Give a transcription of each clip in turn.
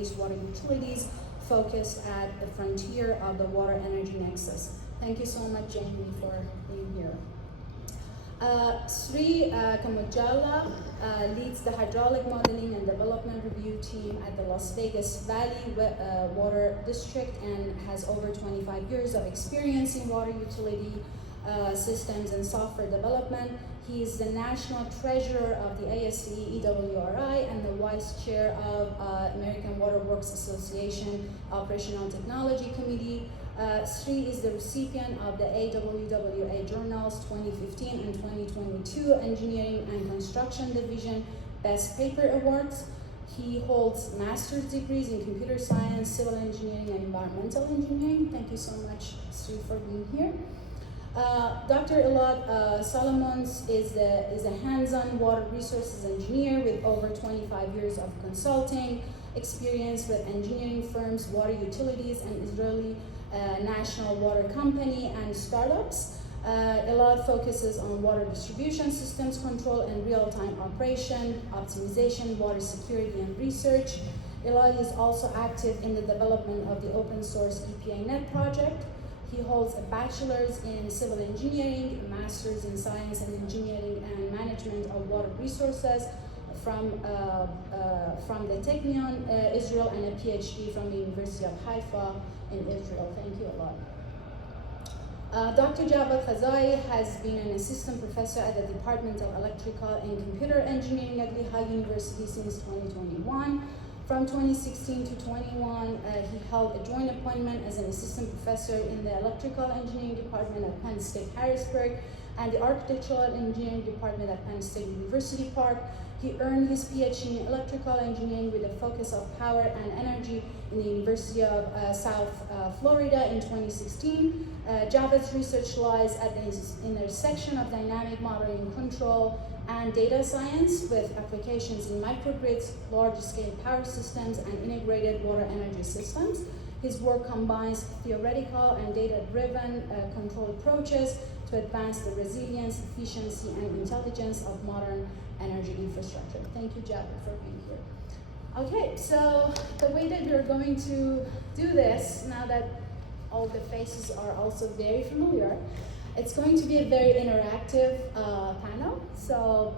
wastewater utilities focused at the frontier of the water energy nexus. Thank you so much, Jamie, for being here. Sri Kamojjala leads the hydraulic modeling and development review team at the Las Vegas Valley Water District and has over 25 years of experience in water utility systems and software development. He is the national treasurer of the ASCE EWRI and the vice chair of American Water Works Association Operational Technology Committee. Sri is the recipient of the AWWA Journals 2015 and 2022 Engineering and Construction Division Best Paper Awards. He holds master's degrees in computer science, civil engineering, and environmental engineering. Thank you so much, Sri, for being here. Dr. Elad Salomons is a hands-on water resources engineer with over 25 years of consulting experience with engineering firms, water utilities, and Israeli national water company and startups. Elad focuses on water distribution systems control and real-time operation, optimization, water security, and research. Elad is also active in the development of the open source EPA-NET project. He holds a bachelor's in civil engineering, a master's in science and engineering and management of water resources from the Technion, Israel, and a PhD from the University of Haifa in Israel. Thank you a lot. Dr. Khazaei has been an assistant professor at the Department of Electrical and Computer Engineering at Lehigh University since 2021. From 2016 to 21, he held a joint appointment as an assistant professor in the Electrical Engineering Department at Penn State Harrisburg and the Architectural Engineering Department at Penn State University Park. He earned his PhD in electrical engineering with a focus of power and energy in the University of South Florida in 2016. Javad's research lies at the intersection of dynamic modeling control and data science with applications in microgrids, large-scale power systems, and integrated water energy systems. His work combines theoretical and data-driven control approaches to advance the resilience, efficiency, and intelligence of modern energy infrastructure. Thank you, Javad, for being here. Okay, so the way that we're going to do this, now that all the faces are also very familiar, it's going to be a very interactive panel. So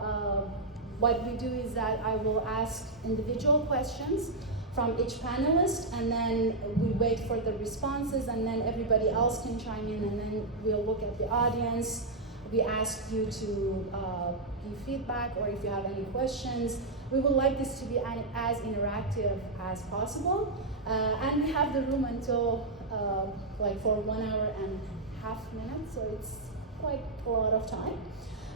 what we do is that I will ask individual questions from each panelist, and then we wait for the responses, and then everybody else can chime in, and then we'll look at the audience. We ask you to give feedback, or if you have any questions. We would like this to be as interactive as possible. And we have the room until for 1 hour and a half minutes, so it's quite a lot of time.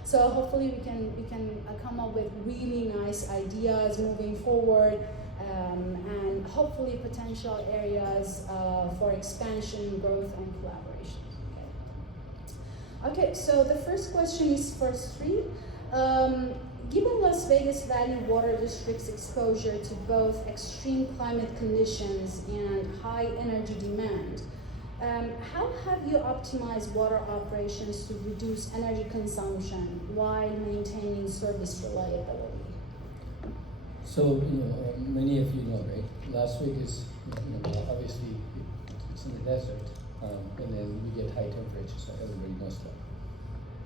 So hopefully we can come up with really nice ideas moving forward, and hopefully potential areas for expansion, growth, and collaboration. Okay, so the first question is for Sri. Given Las Vegas Valley Water District's exposure to both extreme climate conditions and high energy demand, how have you optimized water operations to reduce energy consumption while maintaining service reliability? So, many of you know, right? Las Vegas, obviously, it's in the desert, and then we get high temperatures, so everybody knows that.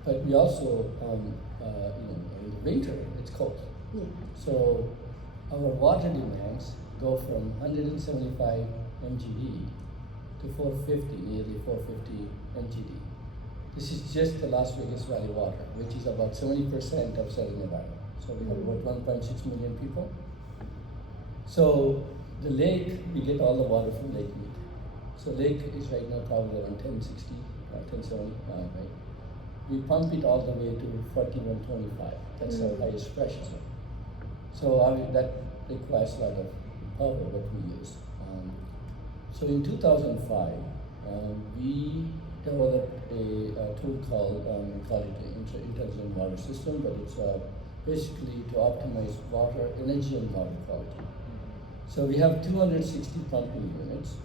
But we also, in the winter, it's cold. Yeah. So our water demands go from 175 MGD to 450, nearly 450 MGD. This is just the Las Vegas Valley water, which is about 70% of Southern Nevada. So we have about 1.6 million people. So the lake, we get all the water from Lake Mead. So lake is right now probably around 1060, 1070, right? We pump it all the way to 4125. That's our highest pressure. So that requires a lot of power that we use. So in 2005, we developed a tool called, we call it the Intelligent Water System, but it's basically to optimize water, energy, and water quality. So we have 260 pumping units,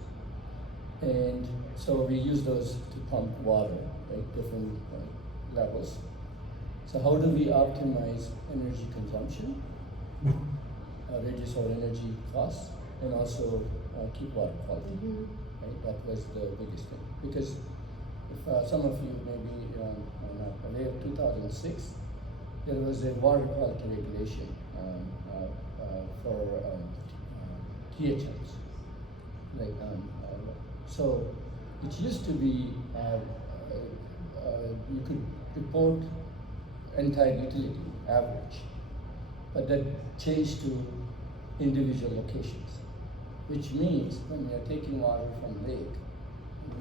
and so we use those to pump water at different levels. So how do we optimize energy consumption, reduce our energy costs, and also keep water quality. Right? That was the biggest thing. Because if some of you maybe not aware, 2006, there was a water quality regulation for THMs. Like, so it used to be you could report entire utility average, but that changed to individual locations, which means when we are taking water from lake,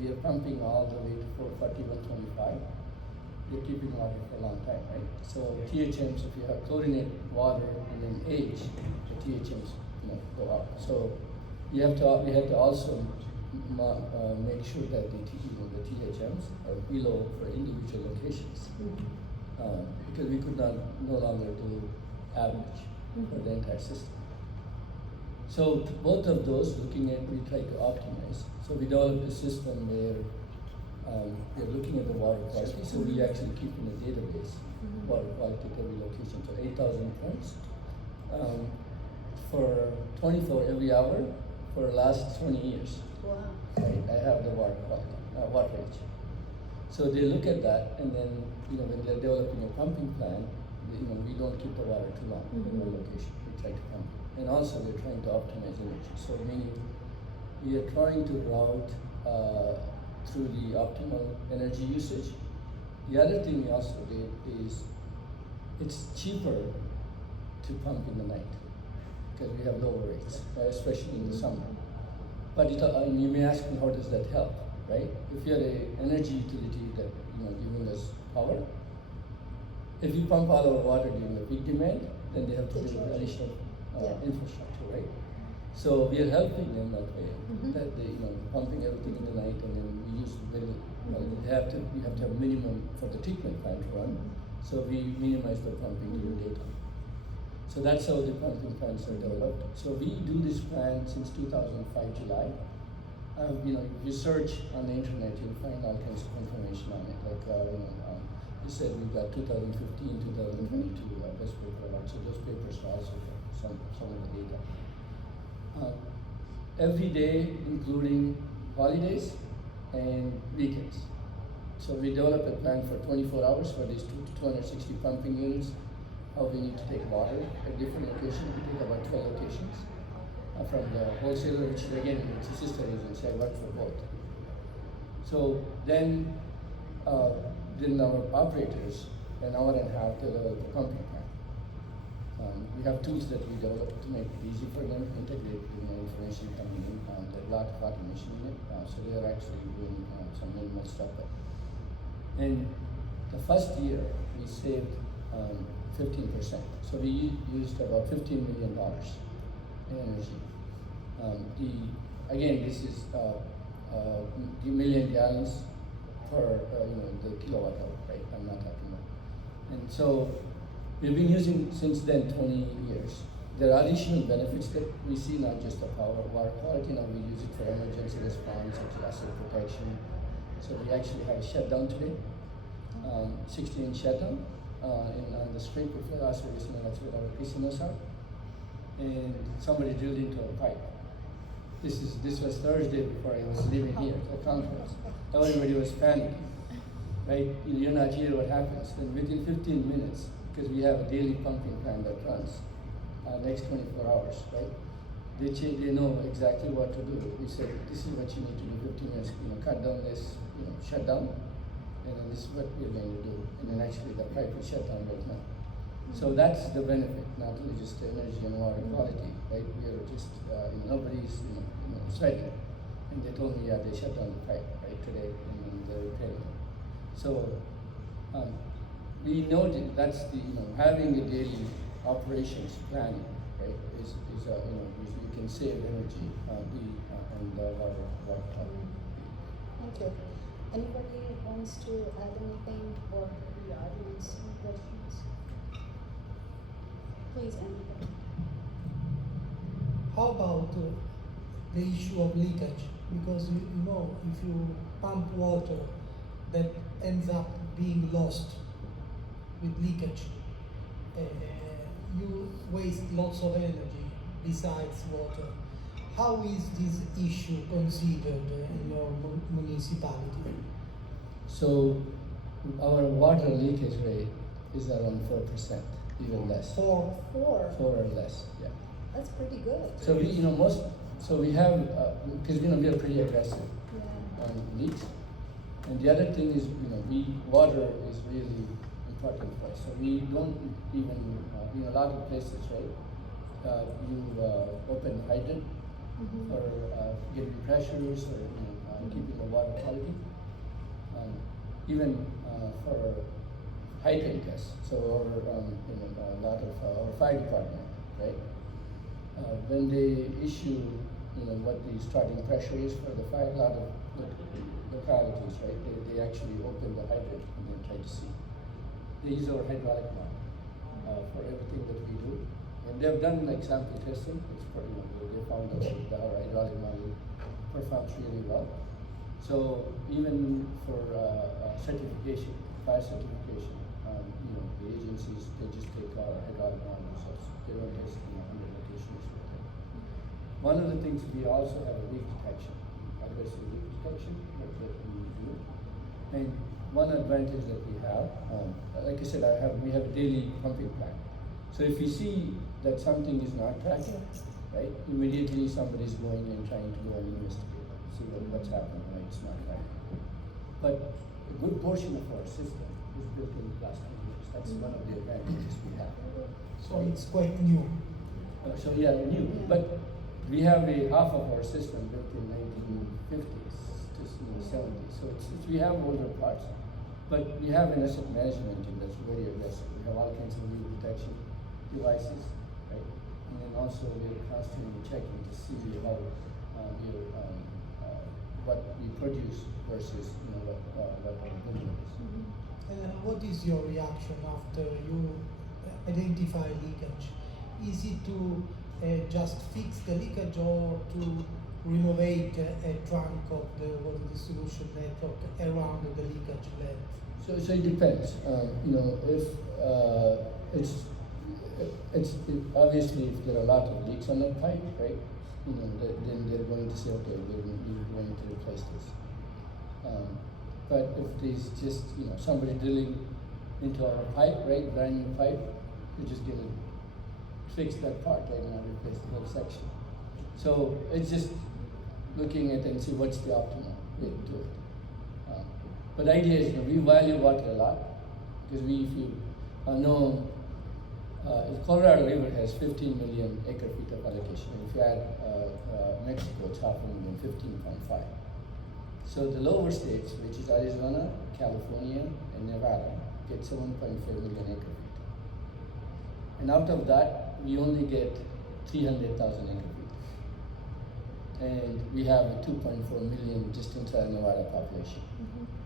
we are pumping all the way to 440, 125. You're keeping water for a long time, right? So THMs, if you have chlorinated water and then age, the THMs go up. So we have to also make sure that the THMs are below for individual locations, because we could no longer do average for the entire system. So both of those, looking at, we try to optimize. So we developed a system where we're looking at the water quality. So we actually keep in a database water quality at every location. So 8,000 points for 24 every hour for the last 20 years. Wow. Right? I have the water quality, water range. So they look at that, and then when they're developing a pumping plan, we don't keep the water too long in one location. We try to pump it. And also we're trying to optimize energy. So meaning we are trying to route through the optimal energy usage. The other thing we also did is it's cheaper to pump in the night because we have lower rates, especially in the summer. But you may ask me, how does that help, right? If you're an energy utility that giving us power, if you pump all our water during the peak demand, then they have to build additional infrastructure, right? So we are helping them that way. That they, pumping everything in the night, and then we use very. We have to have minimum for the treatment plant to run. So we minimize the pumping during daytime. So that's how the pumping plants are developed. So we do this plan since 2005 July. If you search on the internet, you'll find all kinds of information on it. Like you said, we've got 2015, 2022 best paper awards. So those papers are also some of the data. Every day, including holidays and weekends. So we develop a plan for 24 hours for these 260 pumping units. How we need to take water at different locations. We take about 12 locations from the wholesaler, which again, it's a sister agency. I work for both. So then our operators, an hour and a half, develop the pumping plan. We have tools that we develop to make it easy for them to integrate information coming in. There's a lot of automation in it, so they are actually doing some minimal stuff. In the first year, we saved 15%. So we used about $15 million in energy. Again, this is the million gallons per the kilowatt hour, right? I'm not talking about. And so we've been using since then 20 years. There are additional benefits that we see, not just the power, water quality. Now we use it for emergency response, asset protection. So we actually have a shutdown today, 16-inch shutdown on the street before us. That's where our casinos are. And somebody drilled into a pipe. This was Thursday before I was leaving here at the conference. Everybody was panicking, right? You're not here, what happens? And within 15 minutes, because we have a daily pumping plan that runs next 24 hours, right? They know exactly what to do. We said, this is what you need to do, 15 minutes, cut down this, shut down, and then this is what we're going to do. And then actually the pipe will shut down right now. So that's the benefit, not only just the energy and water quality, right? We are just, nobody's, sweating. And they told me, they shut down the pipe, right, today, and they're repairing it. So we know that's the, having a daily operations planning, right, is you can save energy and water quality. Thank you. Anybody wants to add anything, or the audience, any questions? Please, Andy. How about the issue of leakage? Because if you pump water that ends up being lost with leakage, you waste lots of energy besides water. how is this issue considered in your municipality? So our water leakage rate is around 4%, even less. Four. 4 or less, yeah. That's pretty good. So we have, because we are pretty aggressive Yeah. on leaks. And the other thing is, water is really important for us. So we don't even, in a lot of places, right? You open hydrant for getting pressures or keeping the water quality. Even for hydrant tests. So a lot of our fire department, right? When they issue, what the starting pressure is for the fire, a lot of localities, right? They actually open the hydrant and then try to see. They use our hydraulic model for everything that we do. And they've done sample testing. It's pretty, they found out that our hydraulic model performs really well. So even for certification, fire certification, the agencies, they just take our hydraulic model results. They don't test 100 locations with them. One of the things, we also have a leak detection, aggressive leak detection that we do. And one advantage that we have, like I said, we have a daily pumping plan. So if you see that something is not tracking, right, immediately somebody's going and trying to go and investigate, see what's happening, why it's not tracking. But a good portion of our system is built in the last 20 years. That's one of the advantages we have. So it's quite new. So yeah, new. Yeah. But we have half of our system built in 1950s to 70s. So we have older parts, but we have an asset management team that's very aggressive. We have all kinds of leak detection devices, right? And then also we're constantly checking to see how what we produce versus what our building is. And what is your reaction after you identify leakage? Is it to just fix the leakage or to renovate a trunk of the water distribution network around the leakage length? So it depends. If it's obviously if there are a lot of leaks on that pipe, right? Then they're going to say, okay, we're going to replace this. But if there's just somebody drilling into our pipe, right, brand new pipe, we're just gonna fix that part, right, and replace the whole section. So it's just looking at and see what's the optimal way to do it. But the idea is we value water a lot because if you know, the Colorado River has 15 million acre-feet of allocation. And if you add Mexico, it's 500,000, 15.5. So the lower states, which is Arizona, California, and Nevada, get 7.5 million acre-feet. And out of that, we only get 300,000 acre-feet. And we have a 2.4 million just inside Nevada population,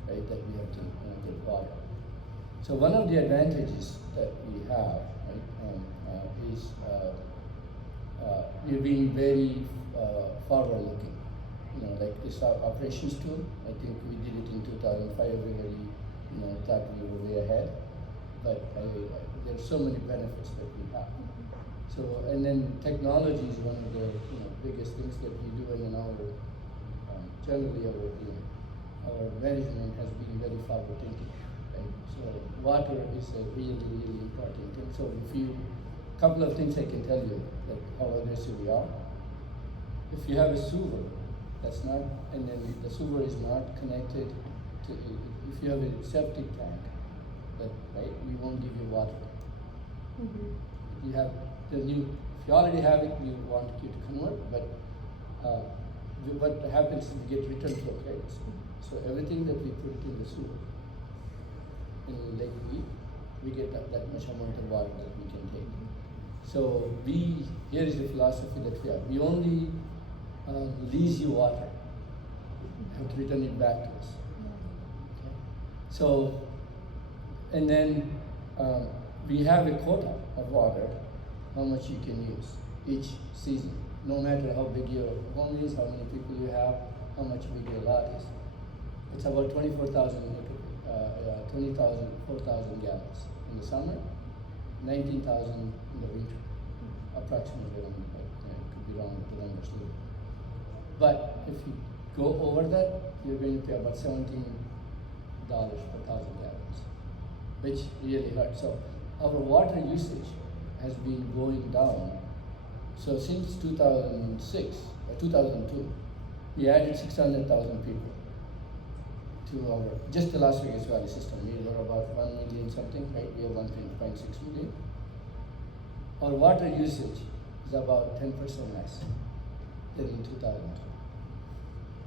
right, that we have to get water. So one of the advantages that we have, right, is we're being very forward-looking. Like this operations tool, I think we did it in 2005. Everybody, thought we were way ahead, but there's so many benefits that we have. So, and then technology is one of the biggest things that we do, and our generally our management has been very forward-thinking. Right? So water is a really, really important thing. So a couple of things I can tell you that how aggressive we are. If you have a sewer, that's not, and then the sewer is not connected to, if you have a septic tank, right, we won't give you water. You have if you already have it, we want you to convert, but what happens is we get return flow credits. So everything that we put in the sewer, in Lake we get that much amount of water that we can take. So here is the philosophy that we have. We only lease you water, have to return it back to us. Okay. So, and then we have a quota of water, how much you can use each season, no matter how big your home is, how many people you have, how much big your lot is. It's about 4,000 gallons in the summer, 19,000 in the winter, approximately. Could be wrong with the numbers. But if you go over that, you're going to pay about $17 per 1,000 gallons, which really hurts. So our water usage has been going down. So since 2006, 2002, we added 600,000 people to our, just the Las Vegas Valley system. We were about 1 million something, right? We have 1.6 million. Our water usage is about 10% less than in 2002.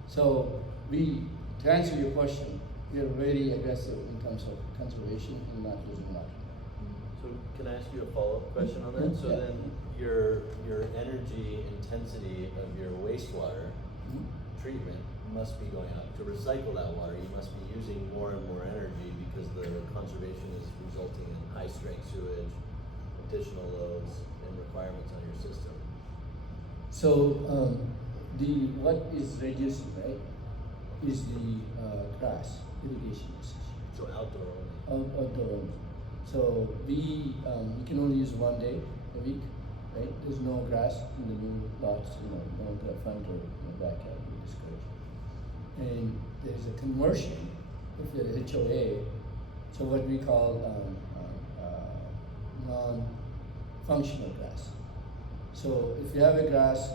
So to answer your question, we are very aggressive in terms of conservation and not using water. So can I ask you a follow-up question on that? So Yeah. then your energy intensity of your wastewater treatment must be going up. To recycle that water, you must be using more and more energy because the conservation is resulting in high-strength sewage, additional loads, and requirements on your system. So what is reducing, right, is the grass irrigation usage. So outdoor only. Outdoor only. So we can only use 1 day a week, right? There's no grass in the new lots, no front or backyard, we discourage. And there's a conversion, if you're a HOA, so what we call non-functional grass. So if you have a grass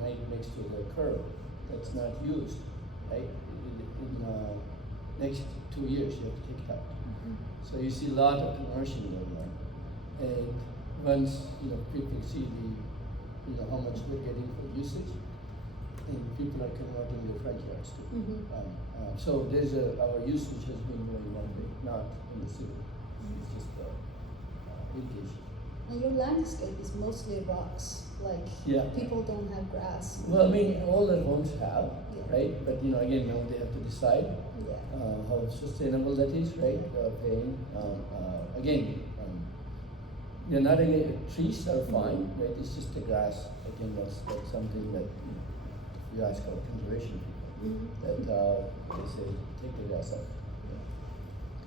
right next to the curb that's not used, right, in next 2 years you have to take it out. So you see a lot of conversion going on, and once people see how much they're getting for usage, and people are converting their front yards too. So there's our usage has been going one way, not in the city. It's just irrigation. And your landscape is mostly rocks, like Yeah. people don't have grass. Well, I mean, all the homes have, Yeah. right? But again, now they have to decide Yeah. how sustainable that is, right? Paying. Again, you're not trees are fine, right? It's just the grass. Again, that's something that you ask our conservation people that they say take the grass out.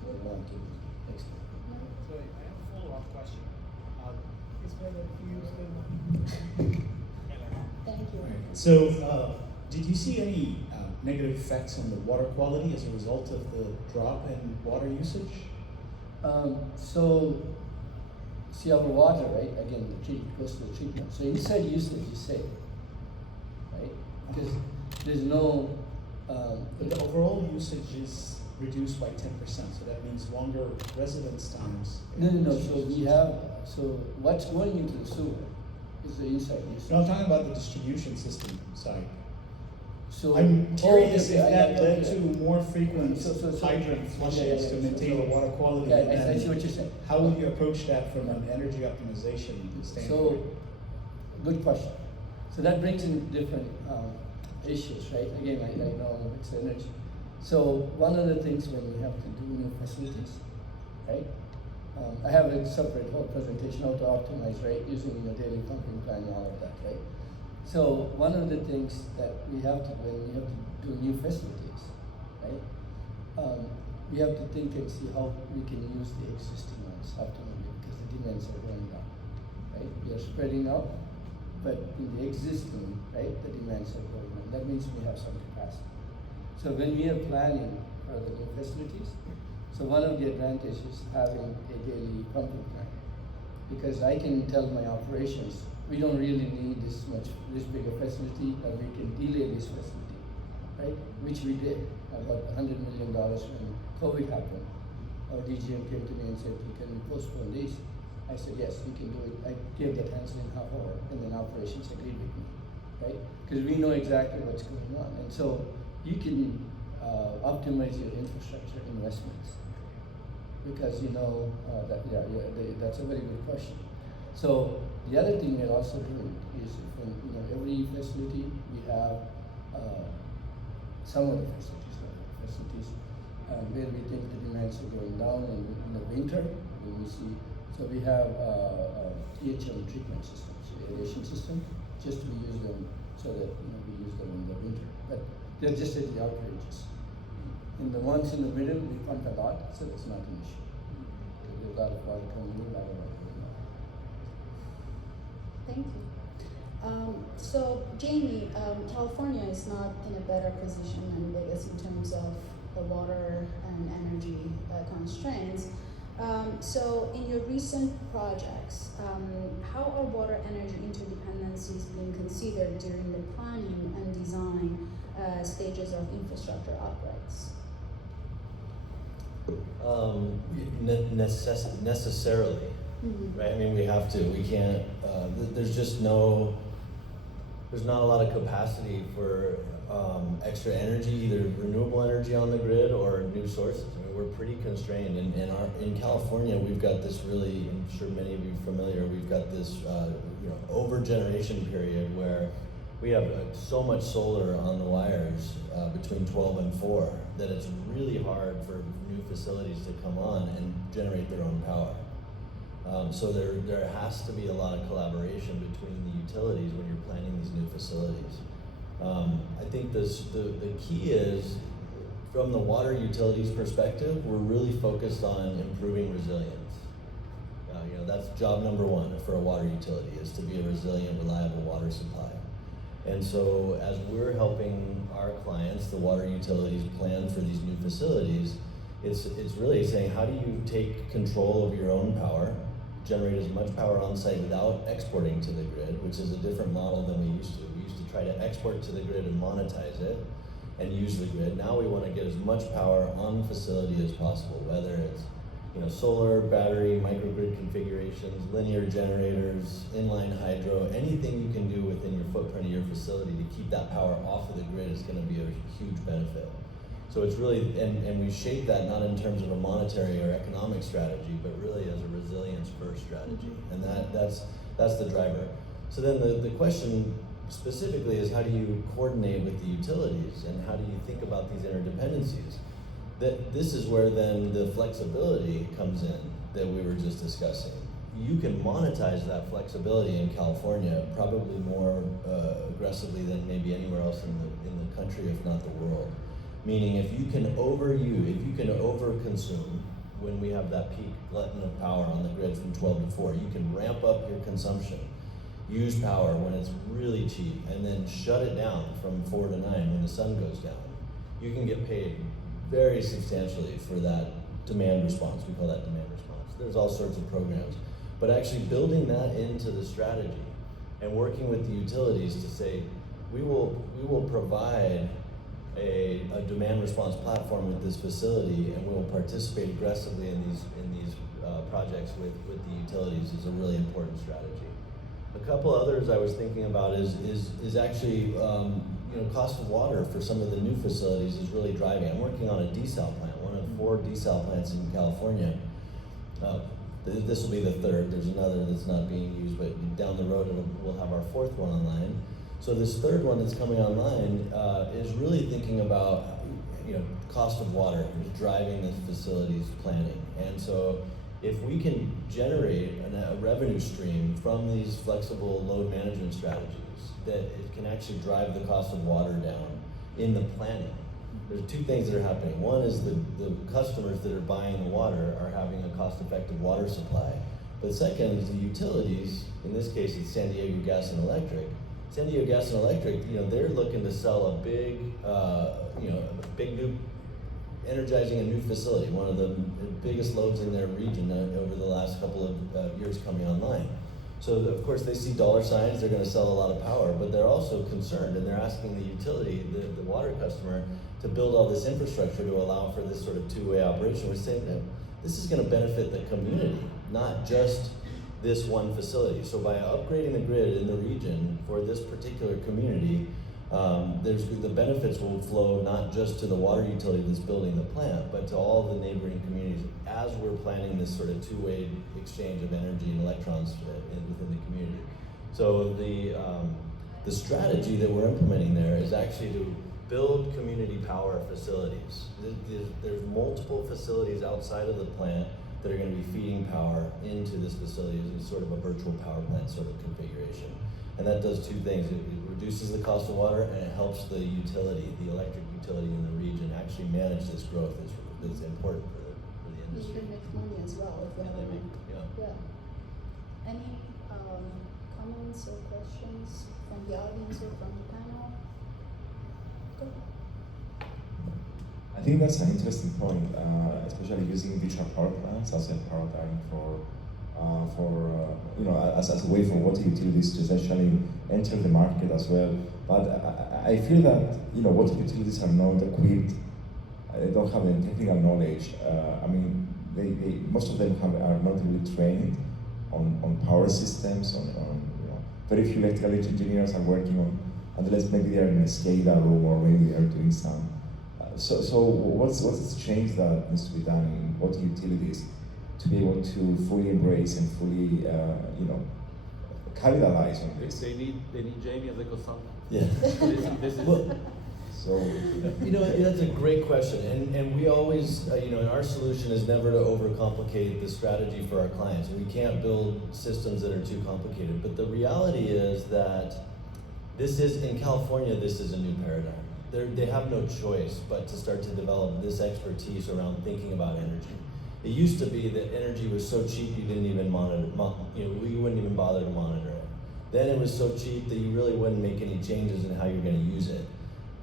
They want to next time. So I have a follow-up question. It's better if you use the Thank you. So, did you see any negative effects on the water quality as a result of the drop in water usage? So, see our water, right? Again, goes to the treatment. So inside usage is safe, right? Because there's no. But the overall usage is reduced by 10%, so that means longer residence times. No. So what's going into the sewer is the inside usage. No, I'm talking about the distribution system side. So I'm curious okay, if that led okay. to more frequent So- hydrant flushes to maintain the water quality. Yeah, and I see what you're saying. how would you approach that from an energy optimization standpoint? So, good question. So that brings in different issues, right? Again, I know it's energy. So one of the things when you have to do new facilities, right? I have a separate whole presentation how to optimize, right? Using your daily pumping plan and all of that, right? So one of the things that we have to when we have to do new facilities, right? We have to think and see how we can use the existing ones optimally because the demands are going down, right? We are spreading out, but in the existing, right, the demands are going down. That means we have some capacity. So when we are planning for the new facilities, so one of the advantages is having a daily pumping plan, because I can tell my operations we don't really need this big a facility, or we can delay this facility, right? Which we did about $100 million when COVID happened. Our DGM came to me and said, "Can we postpone this?" I said, "Yes, we can do it." I gave that answer in half hour, and then operations agreed with me, right? Because we know exactly what's going on, and so you can optimize your infrastructure investments. Because that's a very good question. So the other thing we're also doing is from every facility we have some of the facilities where we think the demands are going down in the winter when we see. So we have THM treatment systems, aeration system, just we use them so that we use them in the winter. But they're just at the outrages. In the ones in the middle, we pump a lot, so it's not an issue. There's a lot of water coming in, a lot of water coming out. Thank you. So Jamie, California is not in a better position than Vegas in terms of the water and energy constraints. So in your recent projects, how are water energy interdependencies being considered during the planning and design stages of infrastructure upgrades? Necessarily, right? I mean, we have to. We can't. There's just no. There's not a lot of capacity for extra energy, either renewable energy on the grid or new sources. I mean, we're pretty constrained. In California, we've got this really. I'm sure many of you are familiar. We've got this over generation period where we have so much solar on the wires between 12 and 4 that it's really hard for new facilities to come on and generate their own power. So there has to be a lot of collaboration between the utilities when you're planning these new facilities. I think the key is, from the water utilities perspective, we're really focused on improving resilience. That's job number one for a water utility, is to be a resilient, reliable water supply. And so as we're helping our clients, the water utilities, plan for these new facilities, it's really saying, how do you take control of your own power, generate as much power on site without exporting to the grid, which is a different model than we used to. We used to try to export to the grid and monetize it and use the grid. Now we want to get as much power on facility as possible, whether it's solar, battery, microgrid configurations, linear generators, inline hydro, anything you can do within your footprint of your facility to keep that power off of the grid is going to be a huge benefit. So it's really, and we shape that not in terms of a monetary or economic strategy, but really as a resilience first strategy. And that's the driver. So then the question specifically is, how do you coordinate with the utilities, and how do you think about these interdependencies? This is where then the flexibility comes in that we were just discussing. You can monetize that flexibility in California probably more aggressively than maybe anywhere else in the country, if not the world. Meaning, if you can overconsume when we have that peak glutton of power on the grid from 12 to 4, you can ramp up your consumption, use power when it's really cheap, and then shut it down from 4 to 9 when the sun goes down. You can get paid very substantially for that demand response. We call that demand response. There's all sorts of programs. But actually building that into the strategy and working with the utilities to say, we will provide a demand response platform with this facility, and we will participate aggressively in these projects with the utilities, is a really important strategy. A couple others I was thinking about is actually cost of water for some of the new facilities is really driving. I'm working on a desal plant, one of 4 desal plants in California. This will be the 3rd. There's another that's not being used, but down the road we'll have our 4th one online. So this 3rd one that's coming online is really thinking about cost of water is driving this facilities planning. And so if we can generate a revenue stream from these flexible load management strategies, that it can actually drive the cost of water down in the planning. There's 2 things that are happening. One is the customers that are buying the water are having a cost-effective water supply. But second is the utilities, in this case it's San Diego Gas and Electric. San Diego Gas and Electric, they're looking to sell a big new, energizing a new facility, one of the biggest loads in their region over the last couple of years coming online. So of course they see dollar signs, they're going to sell a lot of power, but they're also concerned, and they're asking the utility, the water customer, to build all this infrastructure to allow for this sort of 2-way operation. We're saying that this is going to benefit the community, not just this one facility. So by upgrading the grid in the region for this particular community, the benefits will flow not just to the water utility that's building the plant, but to all the neighboring communities as we're planning this sort of 2-way exchange of energy and electrons within the community. So the strategy that we're implementing there is actually to build community power facilities. There's multiple facilities outside of the plant that are going to be feeding power into this facility as sort of a virtual power plant sort of configuration. And that does 2 things. It reduces the cost of water, and it helps the utility, the electric utility in the region, actually manage this growth that's important for the industry. You can make money as well if you have a Yeah. Any comments or questions from the audience or from the panel? Go. I think that's an interesting point, especially using virtual power plants as a paradigm for as a way for water utilities to essentially enter the market as well. But I feel that water utilities are not equipped. They don't have the technical knowledge. I mean, they most of them are not really trained on power systems. Very few electrical engineers are working on, unless maybe they are in a SCADA room or maybe they are doing some. So what's the change that needs to be done in water utilities to be able to fully embrace and fully capitalize on this? They need Jamie as a consultant. Yeah. This is Well, So that's a great question, and we always, our solution is never to overcomplicate the strategy for our clients. We can't build systems that are too complicated, but the reality is that in California, this is a new paradigm. They have no choice but to start to develop this expertise around thinking about energy. It used to be that energy was so cheap you didn't even you wouldn't even bother to monitor it. Then it was so cheap that you really wouldn't make any changes in how you're going to use it.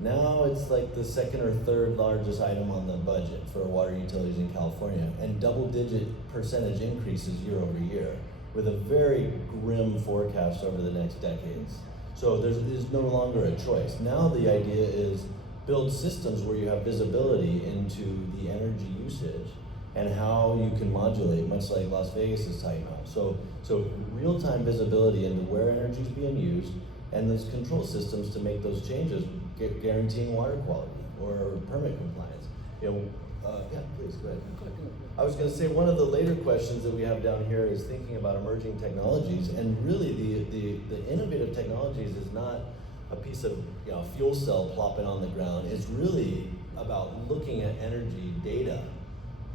Now it's like the second or third largest item on the budget for water utilities in California, and double-digit percentage increases year over year, with a very grim forecast over the next decades. So there's no longer a choice. Now the idea is build systems where you have visibility into the energy usage and how you can modulate, much like Las Vegas is talking about. So real-time visibility into where energy is being used, and those control systems to make those changes, guaranteeing water quality or permit compliance. Yeah, please go ahead. I was going to say one of the later questions that we have down here is thinking about emerging technologies, and really the innovative technologies is not a piece of fuel cell plopping on the ground. It's really about looking at energy data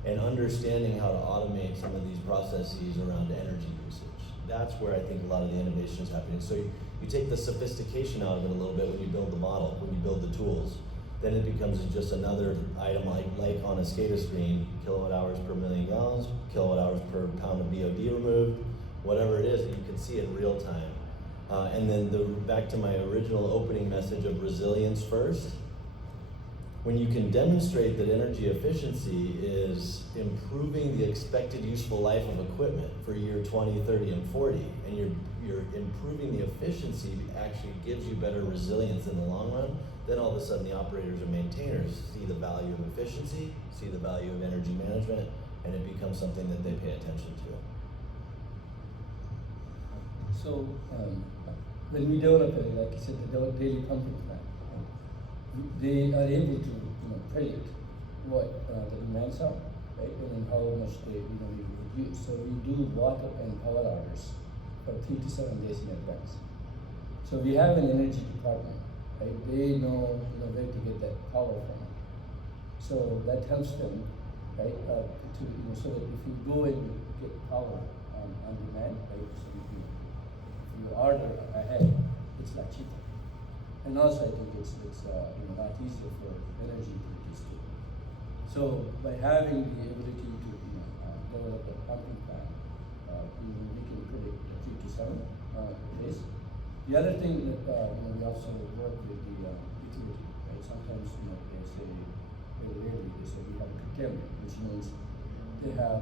and understanding how to automate some of these processes around energy usage. That's where I think a lot of the innovation is happening. So you take the sophistication out of it a little bit when you build the model, when you build the tools. Then it becomes just another item like on a SCADA screen, kilowatt hours per million gallons, kilowatt hours per pound of BOD removed, whatever it is, you can see it real time. And then back to my original opening message of resilience first. When you can demonstrate that energy efficiency is improving the expected useful life of equipment for year 20, 30, and 40, and you're improving the efficiency actually gives you better resilience in the long run, then all of a sudden the operators and maintainers see the value of efficiency, see the value of energy management, and it becomes something that they pay attention to. So when we develop, like I said, the daily pumping plan, they are able to predict what the demands are, right, and then how much they we would use. So we do water and power hours for 3 to 7 days in advance. So we have an energy department, right? They know where to get that power from. So that helps them, right, so that if you go and get power on demand, right, so if you order ahead, it's a lot cheaper. And also, I think it's not easier for energy utilities too. So by having the ability to develop a pumping plan, we can predict 3 to 7 days. The other thing that we also work with the utility. Right? Sometimes they say very rarely they say we have a curtailment, which means they have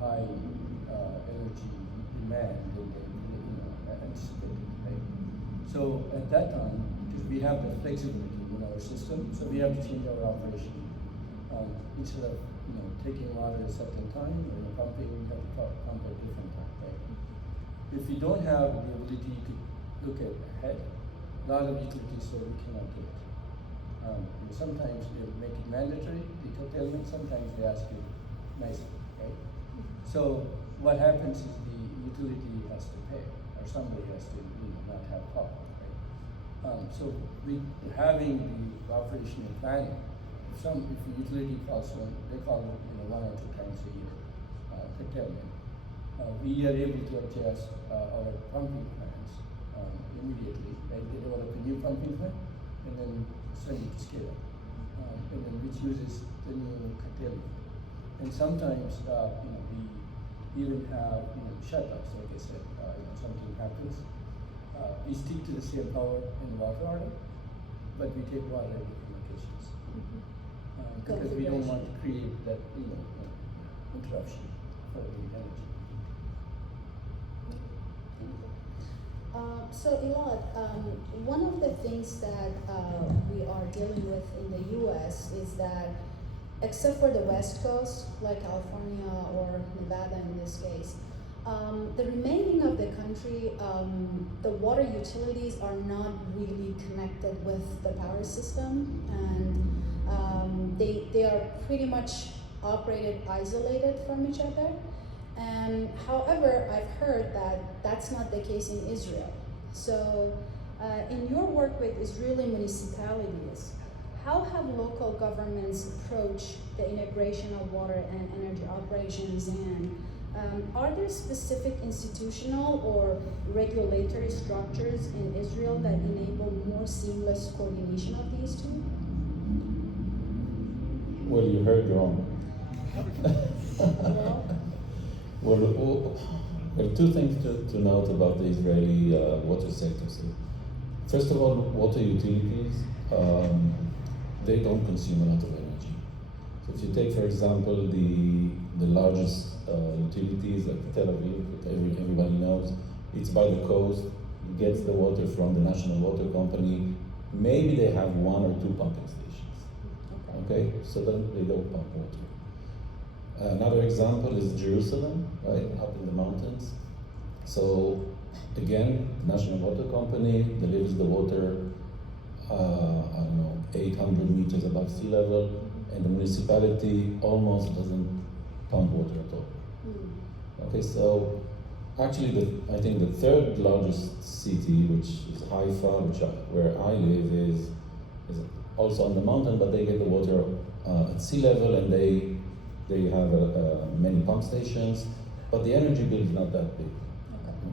high energy demand than they anticipated. Right? So at that time, we have the flexibility in our system, so we have to change our operation. Instead of taking water at a certain time or pumping, we have to pump at a different time. Right? If we don't have the ability to look ahead, a lot of utilities say we cannot do it. Sometimes they make it mandatory, the curtailment. Sometimes they ask you nicely, right? So what happens is the utility has to pay, or somebody has to not have power. So having the operational planning, if the utility calls one, they call it 1 or 2 times a year, curtailment. We are able to adjust our pumping plans immediately. Right? They develop a new pumping plan and then send it to scale, and then which uses the new curtailment. And sometimes we even have shutdowns. Like I said, something happens. We stick to the same power and water order, but we take water in different locations. Because we don't want to create that, interruption for the energy. So Elad, one of the things that we are dealing with in the U.S. is that, except for the West Coast, like California or Nevada in this case, the remaining of the country, the water utilities are not really connected with the power system, and they are pretty much operated isolated from each other. However, I've heard that that's not the case in Israel. So, in your work with Israeli municipalities, how have local governments approached the integration of water and energy operations, and are there specific institutional or regulatory structures in Israel that enable more seamless coordination of these two? Well, you heard wrong. Well, there are two things to note about the Israeli water sector. So, first of all, water utilities, they don't consume a lot of energy. So if you take, for example, the largest utilities like Tel Aviv, that everybody knows, it's by the coast, it gets the water from the National Water Company. Maybe they have one or two pumping stations. Okay, so then they don't pump water. Another example is Jerusalem, right, up in the mountains. So again, the National Water Company delivers the water, 800 meters above sea level, and the municipality almost doesn't pump water at all. Okay, so actually, I think the third largest city, which is Haifa, where I live, is also on the mountain, but they get the water at sea level, and they have many pump stations, but the energy bill is not that big.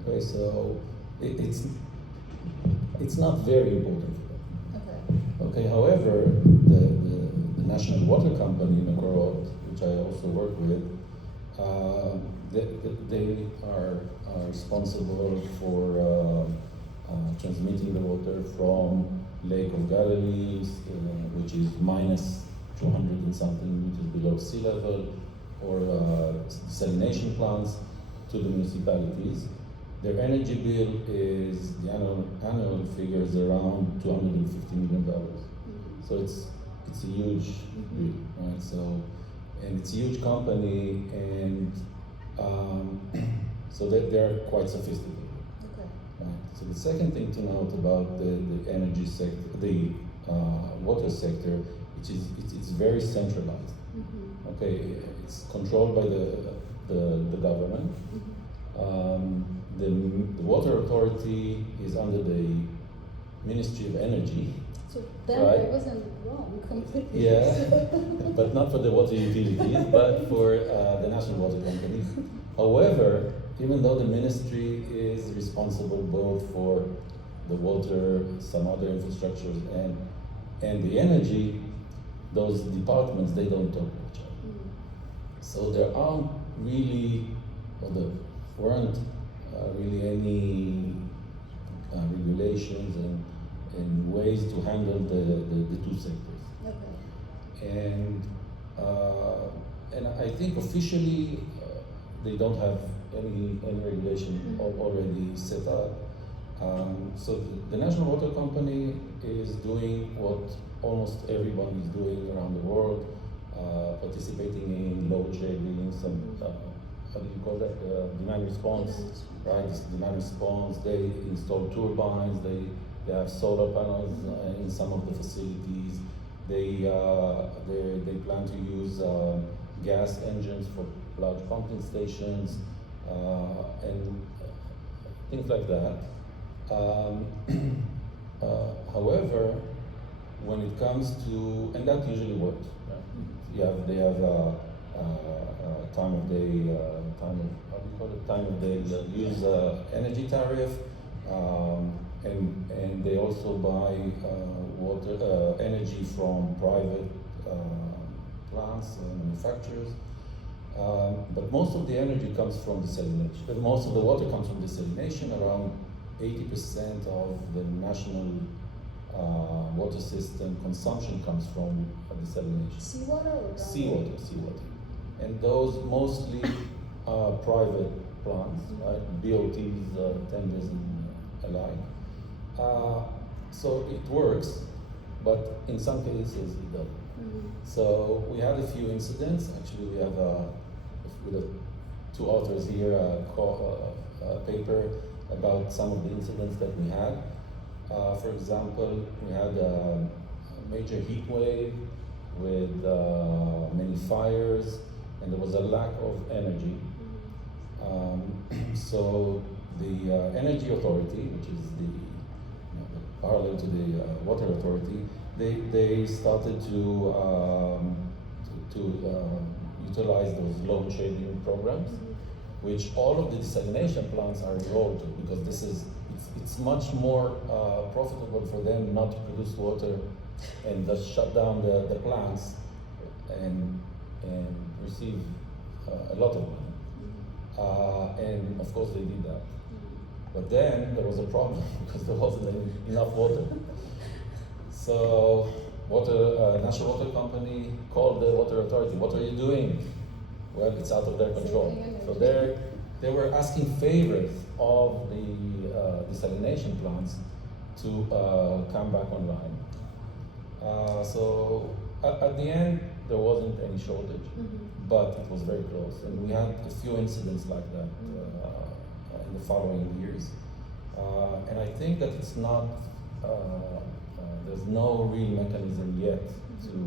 Okay, so it's not very important for them. Okay, however, the National Water Company, Mekorot, which I also work with, they are responsible for transmitting the water from Lake of Galilee, which is minus 200 and something meters below sea level, or desalination plants to the municipalities. Their energy bill is, the annual figure is around $250 million. So it's a huge bill, right? So, and it's a huge company, and so that they're quite sophisticated. Right. So the second thing to note about the energy sector, the water sector, it's very centralized. Okay, it's controlled by the government. The water authority is under the Ministry of Energy. So then right? I wasn't wrong completely. Yeah, but not for the water utilities, but for the National Water Company. However, even though the ministry is responsible both for the water, some other infrastructures, and the energy, those departments, they don't talk to each other. So there aren't really, or there weren't really any regulations and ways to handle the two sectors. Okay. And I think officially they don't have any regulation already set up. So the National Water Company is doing what almost everyone is doing around the world, participating in load shedding, some, how do you call that, demand response, right? This demand response, they install turbines, they have solar panels in some of the facilities. They plan to use gas engines for large pumping stations and things like that. However, when it comes to, and that usually works, right? They have time of day, time of day use energy tariff, and they also buy water energy from private plants and manufacturers. But most of the energy comes from desalination. Most of the water comes from desalination, around 80% of the national water system consumption comes from desalination. Seawater or groundwater? Seawater. And those mostly are private plants, right? BOTs, tenders and alike. So it works, but in some cases it doesn't. So we had a few incidents. Actually, we have with the two authors here a paper about some of the incidents that we had. For example, we had a major heat wave with many fires, and there was a lack of energy. So the Energy Authority, which is the parallel to the Water Authority, they started to utilize those load shading programs, which all of the desalination plants are enrolled to, because it's much more profitable for them not to produce water and just shut down the plants and receive a lot of money. And of course they did that. But then there was a problem because there wasn't enough water. So National Water Company called the Water Authority. What are you doing? Well, it's out of their control. So they were asking favors of the desalination plants to come back online. So at the end, there wasn't any shortage, but it was very close. And we had a few incidents like that in the following years. And I think that it's not, there's no real mechanism yet to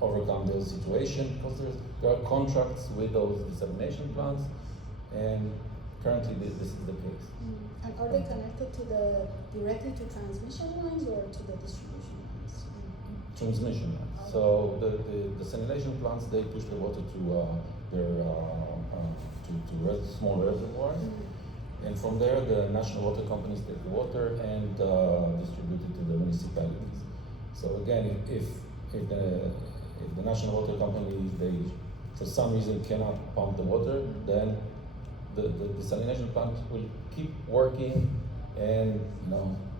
overcome those situations, because there are contracts with those desalination plants, and currently this is the case. And are they connected to directly to transmission lines or to the distribution lines? Transmission lines. So the desalination plants, they push the water to their small reservoirs, and from there the national water companies take the water and distribute it to the municipalities. So again, if the national water companies, they for some reason cannot pump the water, then the desalination plant will keep working and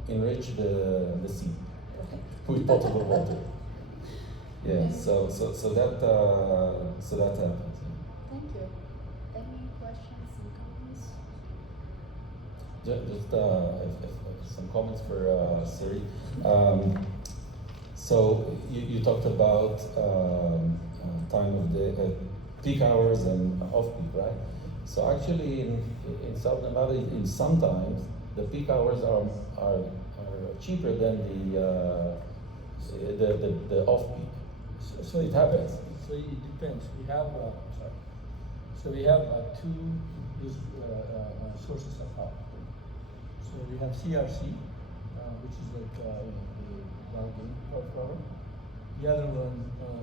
enrich the sea with potable water. Yeah, so that happens. Thank you. Any questions and comments? Just some comments for Siri. So you talked about time of the peak hours and off peak, right? So actually in South Nevada, in sometimes the peak hours are cheaper than the off peak. So it happens. So it depends. We have two sources of power. So we have CRC, which is like the bargain power. The other one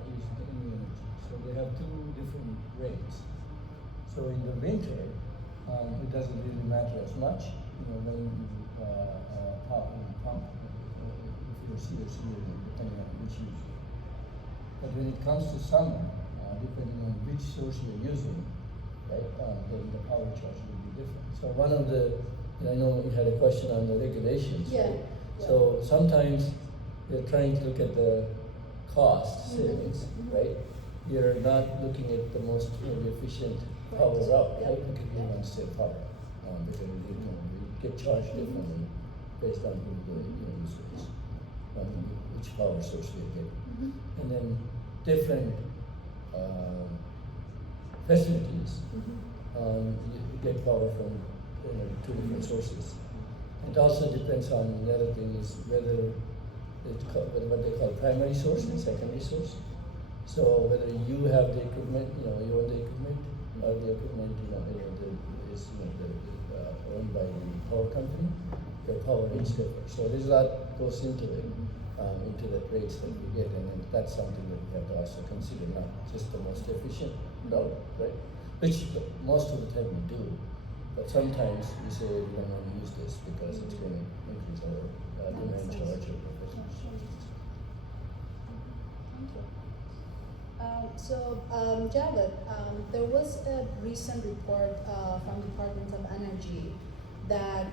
is the new energy. So they have two different rates. So in the winter, it doesn't really matter as much, when you pump, if you're CRC, depending on which use. But when it comes to summer, depending on which source you're using, right, then the power charge will be different. So one of I know you had a question on the regulations. Yeah. Right? So sometimes you're trying to look at the cost savings, right? You're not looking at the most efficient power route, right? Because you want to save power, because we get charged differently based on who the user is, which power source we get, and then different facilities. You get power from two different sources. It also depends on the other thing is whether what they call primary source and secondary source. So whether you have the equipment, you own the equipment, or the equipment, is owned by the power company, the power rates differ. So there's a lot goes into it, into the rates that we get, and that's something that we have to also consider, not just the most efficient route, right? Which most of the time we do, but sometimes we say we don't want to use this because it's going to increase our demand charge or professional charges. Thank you. Javed, there was a recent report from Department of Energy that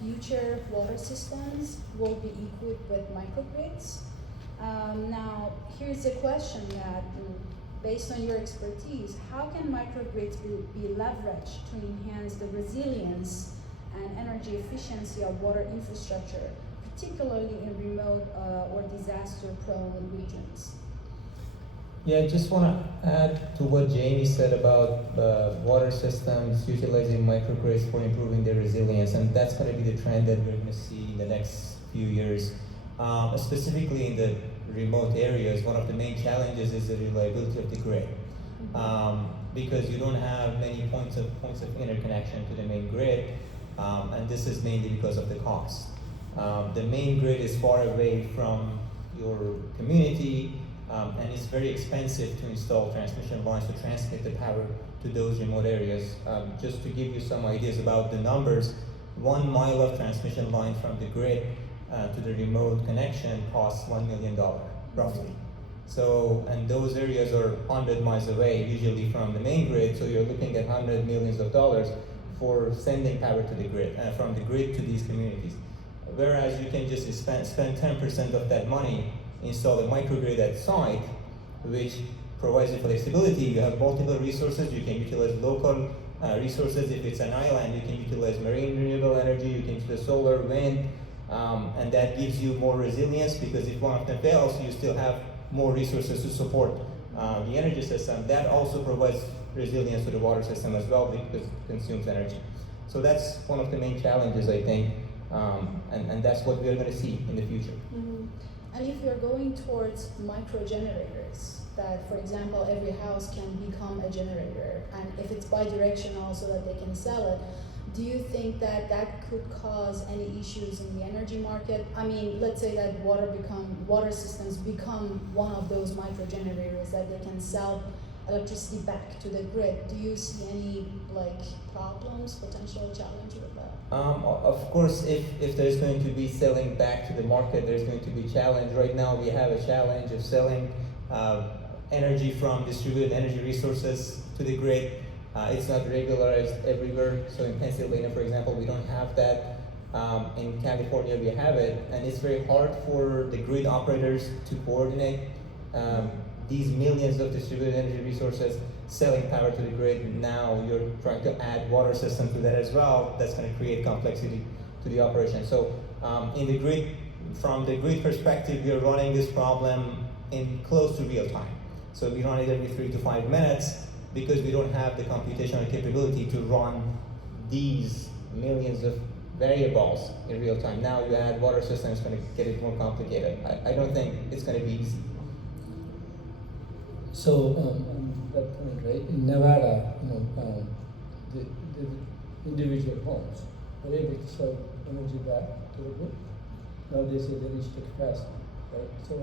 future water systems will be equipped with microgrids. Now, here's a question that, based on your expertise, how can microgrids be leveraged to enhance the resilience and energy efficiency of water infrastructure, particularly in remote or disaster-prone regions? Yeah, I just want to add to what Jamie said about water systems utilizing microgrids for improving their resilience, and that's going to be the trend that we're going to see in the next few years. Specifically in the remote areas, one of the main challenges is the reliability of the grid, because you don't have many points of interconnection to the main grid, and this is mainly because of the cost. The main grid is far away from your community, and it's very expensive to install transmission lines to transmit the power to those remote areas. Just to give you some ideas about the numbers, 1 mile of transmission line from the grid to the remote connection costs $1 million, roughly. So, and those areas are 100 miles away, usually from the main grid, so you're looking at hundreds of millions of dollars for sending power to the grid, from the grid to these communities. Whereas you can just spend 10% of that money, install a microgrid at site, which provides you flexibility. You have multiple resources. You can utilize local resources. If it's an island, you can utilize marine renewable energy. You can utilize solar, wind, and that gives you more resilience, because if one of them fails, you still have more resources to support the energy system. That also provides resilience to the water system as well, because it consumes energy. So that's one of the main challenges, I think, and that's what we're going to see in the future. Mm-hmm. And if you're going towards micro generators, that, for example, every house can become a generator, and if it's bi-directional so that they can sell it, do you think that that could cause any issues in the energy market? I mean, let's say that water systems become one of those micro generators that they can sell electricity back to the grid. Do you see any problems, potential challenge with that? Of course, if there's going to be selling back to the market, there's going to be challenge. Right now, we have a challenge of selling energy from distributed energy resources to the grid. It's not regularized everywhere. So in Pennsylvania, for example, we don't have that. In California, we have it, and it's very hard for the grid operators to coordinate these millions of distributed energy resources selling power to the grid. Now you're trying to add water system to that as well. That's going to create complexity to the operation. So in the grid, from the grid perspective, we are running this problem in close to real time. So we run it every 3 to 5 minutes, because we don't have the computational capability to run these millions of variables in real time. Now you add water system, it's going to get it more complicated. I don't think it's going to be easy. So on that point, right, in Nevada, the individual homes are able to sell energy back to the grid. Now they say they reach the capacity, right? So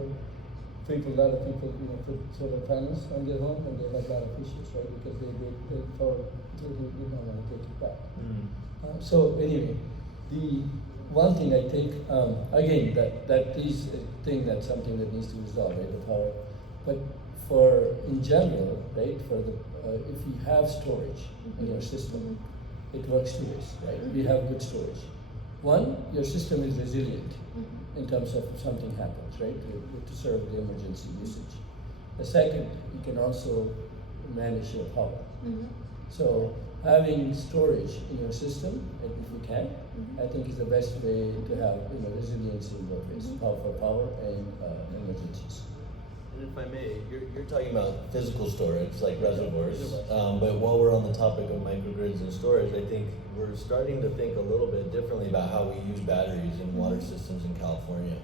a lot of people, put solar panels on their home, and they have a lot of issues, right? Because they don't want to take it back. Mm-hmm. So anyway, the one thing I think, again, that is a thing that's something that needs to be resolved, right? The power, but in general, right? If you have storage in your system, it works two ways, right? We have good storage. One, your system is resilient in terms of if something happens, right? To serve the emergency usage. The second, you can also manage your power. So having storage in your system, if you can, I think is the best way to have resilience in both ways, for power and emergencies. And if I may, you're talking about physical storage, like reservoirs, but while we're on the topic of microgrids and storage, I think we're starting to think a little bit differently about how we use batteries in water systems in California.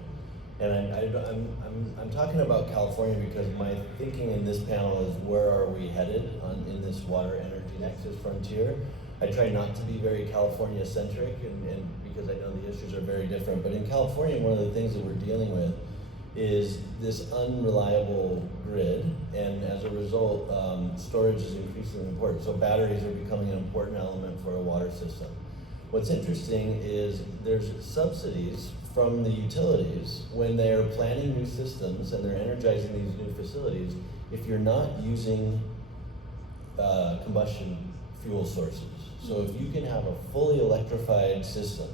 And I'm talking about California because my thinking in this panel is, where are we headed in this water energy nexus frontier? I try not to be very California centric, and because I know the issues are very different, but in California, one of the things that we're dealing with is this unreliable grid, and as a result, storage is increasingly important. So batteries are becoming an important element for a water system. What's interesting is there's subsidies from the utilities when they're planning new systems and they're energizing these new facilities. If you're not using combustion fuel sources. So if you can have a fully electrified system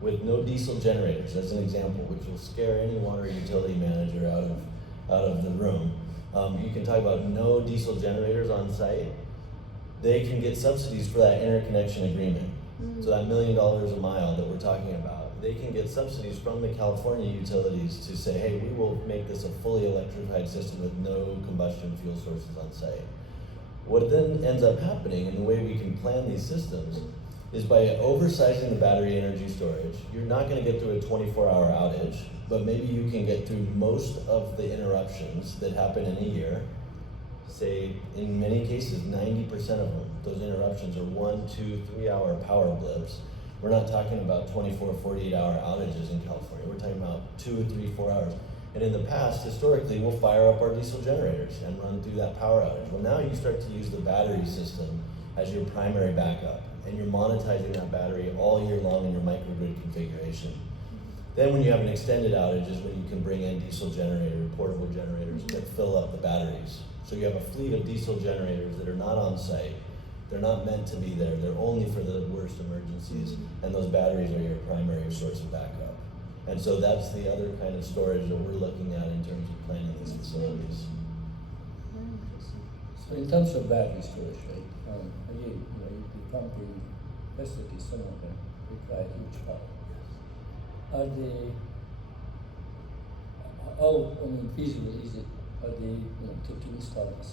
with no diesel generators, as an example, which will scare any water utility manager out of the room, you can talk about no diesel generators on site. They can get subsidies for that interconnection agreement. So that $1 million a mile that we're talking about, they can get subsidies from the California utilities to say, hey, we will make this a fully electrified system with no combustion fuel sources on site. What then ends up happening, and the way we can plan these systems, is by oversizing the battery energy storage. You're not going to get through a 24-hour outage, but maybe you can get through most of the interruptions that happen in a year. Say, in many cases, 90% of them, those interruptions are 1, 2, 3 hour power blips. We're not talking about 24, 48 hour outages in California. We're talking about 2, 3, 4 hours. And in the past, historically, we'll fire up our diesel generators and run through that power outage. Well, now you start to use the battery system as your primary backup, and you're monetizing that battery all year long in your microgrid configuration. Then when you have an extended outage is when you can bring in diesel generators, portable generators that fill up the batteries. So you have a fleet of diesel generators that are not on site. They're not meant to be there. They're only for the worst emergencies, and those batteries are your primary source of backup. And so that's the other kind of storage that we're looking at in terms of planning these facilities. So in terms of battery storage, right? Again, the pumping facilities, some of them require huge power. Are they? How feasible is it? Are they to install this?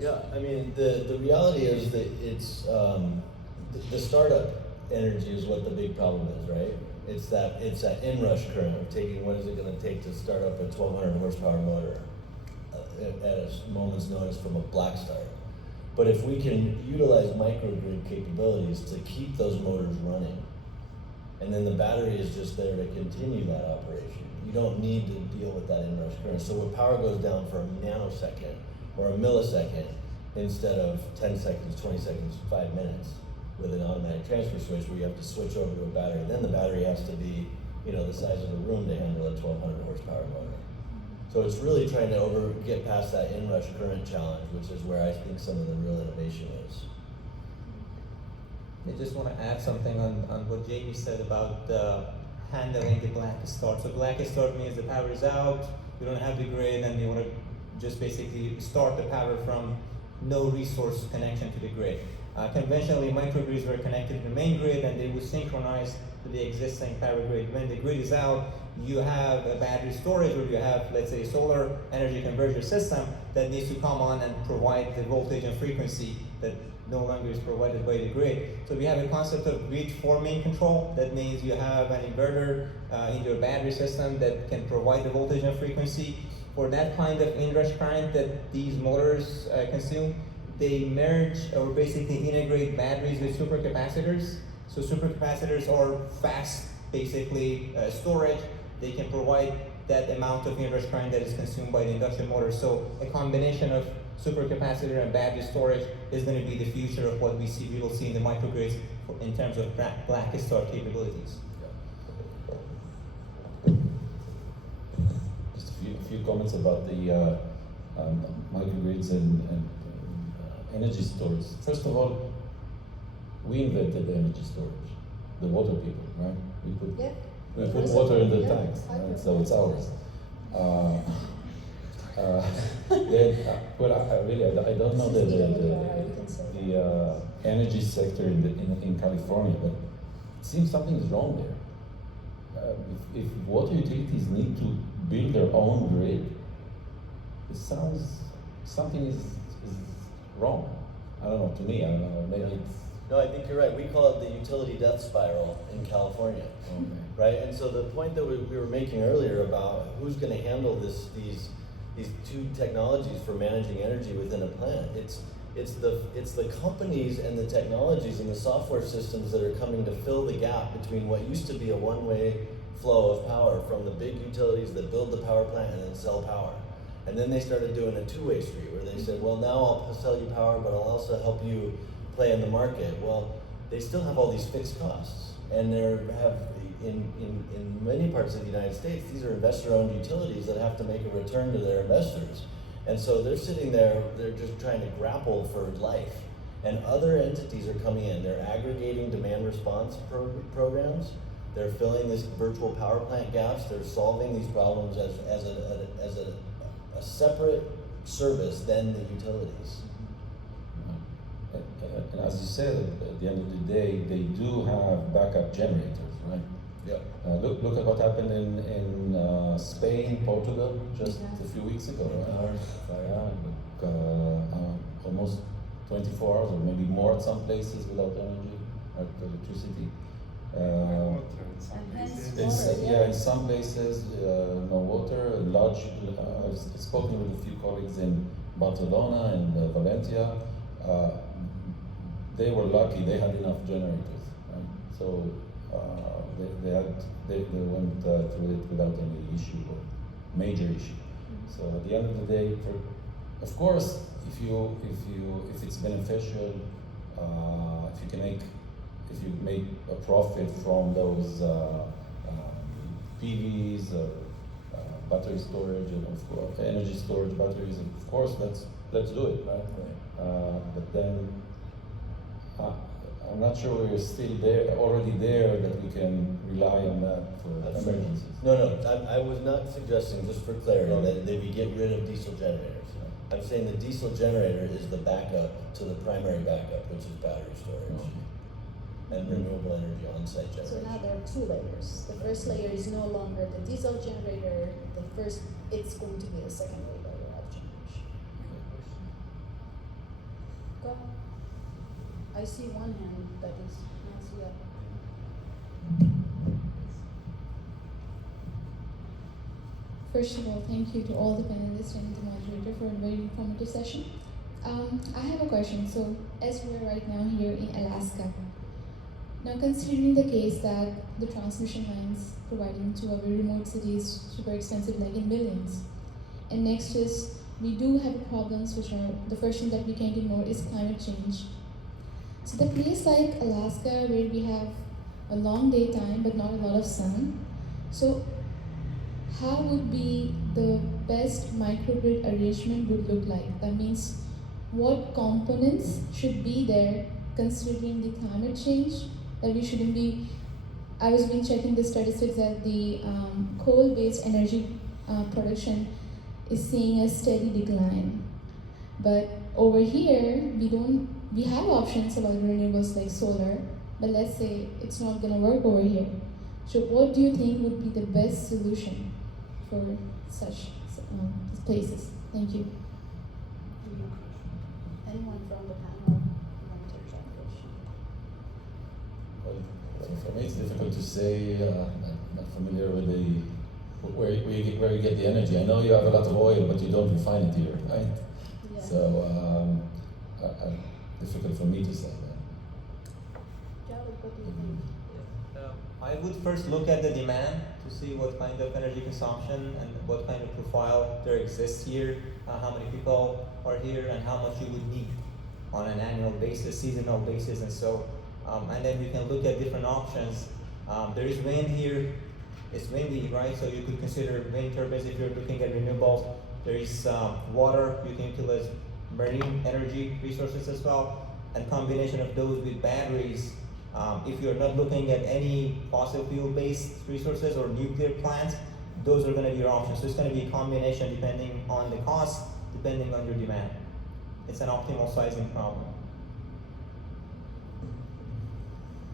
Yeah, I mean the reality is that it's the startup energy is what the big problem is, right? It's that inrush current of taking what is it going to take to start up a 1,200 horsepower motor at a moment's notice from a black start. But if we can utilize microgrid capabilities to keep those motors running, and then the battery is just there to continue that operation, you don't need to deal with that inrush current. So when power goes down for a nanosecond or a millisecond instead of 10 seconds, 20 seconds, 5 minutes with an automatic transfer switch where you have to switch over to a battery, then the battery has to be the size of the room to handle a 1,200 horsepower motor. So it's really trying to get past that inrush current challenge, which is where I think some of the real innovation is. I just want to add something on what Jamie said about handling the blackest start. So blackest start means the power is out, you don't have the grid, and you want to just basically start the power from no resource connection to the grid. Conventionally, microgrids were connected to the main grid, and they would synchronize to the existing power grid. When the grid is out, you have a battery storage, or you have, let's say, a solar energy converter system that needs to come on and provide the voltage and frequency that no longer is provided by the grid. So we have a concept of grid forming control. That means you have an inverter in your battery system that can provide the voltage and frequency. For that kind of inrush current that these motors consume, they merge or basically integrate batteries with supercapacitors. So supercapacitors are fast, basically, storage. They can provide that amount of inrush current that is consumed by the induction motor. So a combination of supercapacitor and battery storage is going to be the future of what we will see in the microgrids in terms of blackest start capabilities. Just a few comments about the microgrids and energy storage. First of all, we invented the energy storage, the water people, right? We put water in the tanks, right? So it's ours. I don't know the energy sector in California, but it seems something is wrong there. If water utilities need to build their own grid, it sounds something is wrong. I don't know, to me, I don't know, maybe it's... No, I think you're right. We call it the utility death spiral in California, right? And so the point that we were making earlier about who's going to handle these two technologies for managing energy within a plant, it's the companies and the technologies and the software systems that are coming to fill the gap between what used to be a one-way flow of power from the big utilities that build the power plant and then sell power. And then they started doing a two-way street where they said, well, now I'll sell you power, but I'll also help you play in the market. Well, they still have all these fixed costs, and in many parts of the United States, these are investor-owned utilities that have to make a return to their investors. And so they're sitting there, they're just trying to grapple for life. And other entities are coming in. They're aggregating demand response programs. They're filling these virtual power plant gaps. They're solving these problems as a separate service than the utilities. And as you said, at the end of the day, they do have backup generators, right? Yeah. Look at what happened in Spain, Portugal, just a few weeks ago. Almost 24 hours or maybe more at some places without energy, electricity. In some places, no water. I've spoken with a few colleagues in Barcelona and Valencia. They were lucky; they had enough generators, right? So they went through it without any issue or major issue. So at the end of the day, of course, if it's beneficial, if you make a profit from those PVs or battery storage and of course energy storage batteries, of course let's do it, right? But then I'm not sure we're still already there that we can rely on that for emergencies. No, I was not suggesting, just for clarity, that we get rid of diesel generators. I'm saying the diesel generator is the backup to the primary backup, which is battery storage and renewable energy on-site generation. So now there are two layers. The first layer is no longer the diesel generator. It's going to be the secondary layer of generation. Go ahead. I see one hand that is not up. First of all, thank you to all the panelists and the moderator for a very informative session. I have a question. So, as we are right now here in Alaska, now considering the case that the transmission lines providing to our remote cities super expensive, like in millions, and next is we do have problems which are the first thing that we can't ignore is climate change. So the place like Alaska, where we have a long daytime but not a lot of sun, so how would be the best microgrid arrangement would look like? That means what components should be there considering the climate change, that we shouldn't be. I was been checking the statistics that the coal-based energy production is seeing a steady decline. But over here, we have options about renewables like solar, but let's say it's not gonna work over here. So what do you think would be the best solution for such places? Thank you. Anyone from the panel want to take that question? Well, for me it's difficult to say. I'm not familiar with where you get the energy. I know you have a lot of oil, but you don't refine it here, right? Yeah. So difficult for me to say that. Jared, what do you think? I would first look at the demand to see what kind of energy consumption and what kind of profile there exists here, how many people are here, and how much you would need on an annual basis, seasonal basis, and so. And then you can look at different options. There is wind here. It's windy, right? So you could consider wind turbines if you're looking at renewables. There is water. You can utilize marine energy resources as well, and combination of those with batteries. If you're not looking at any fossil fuel-based resources or nuclear plants, those are going to be your options. So it's going to be a combination depending on the cost, depending on your demand. It's an optimal sizing problem.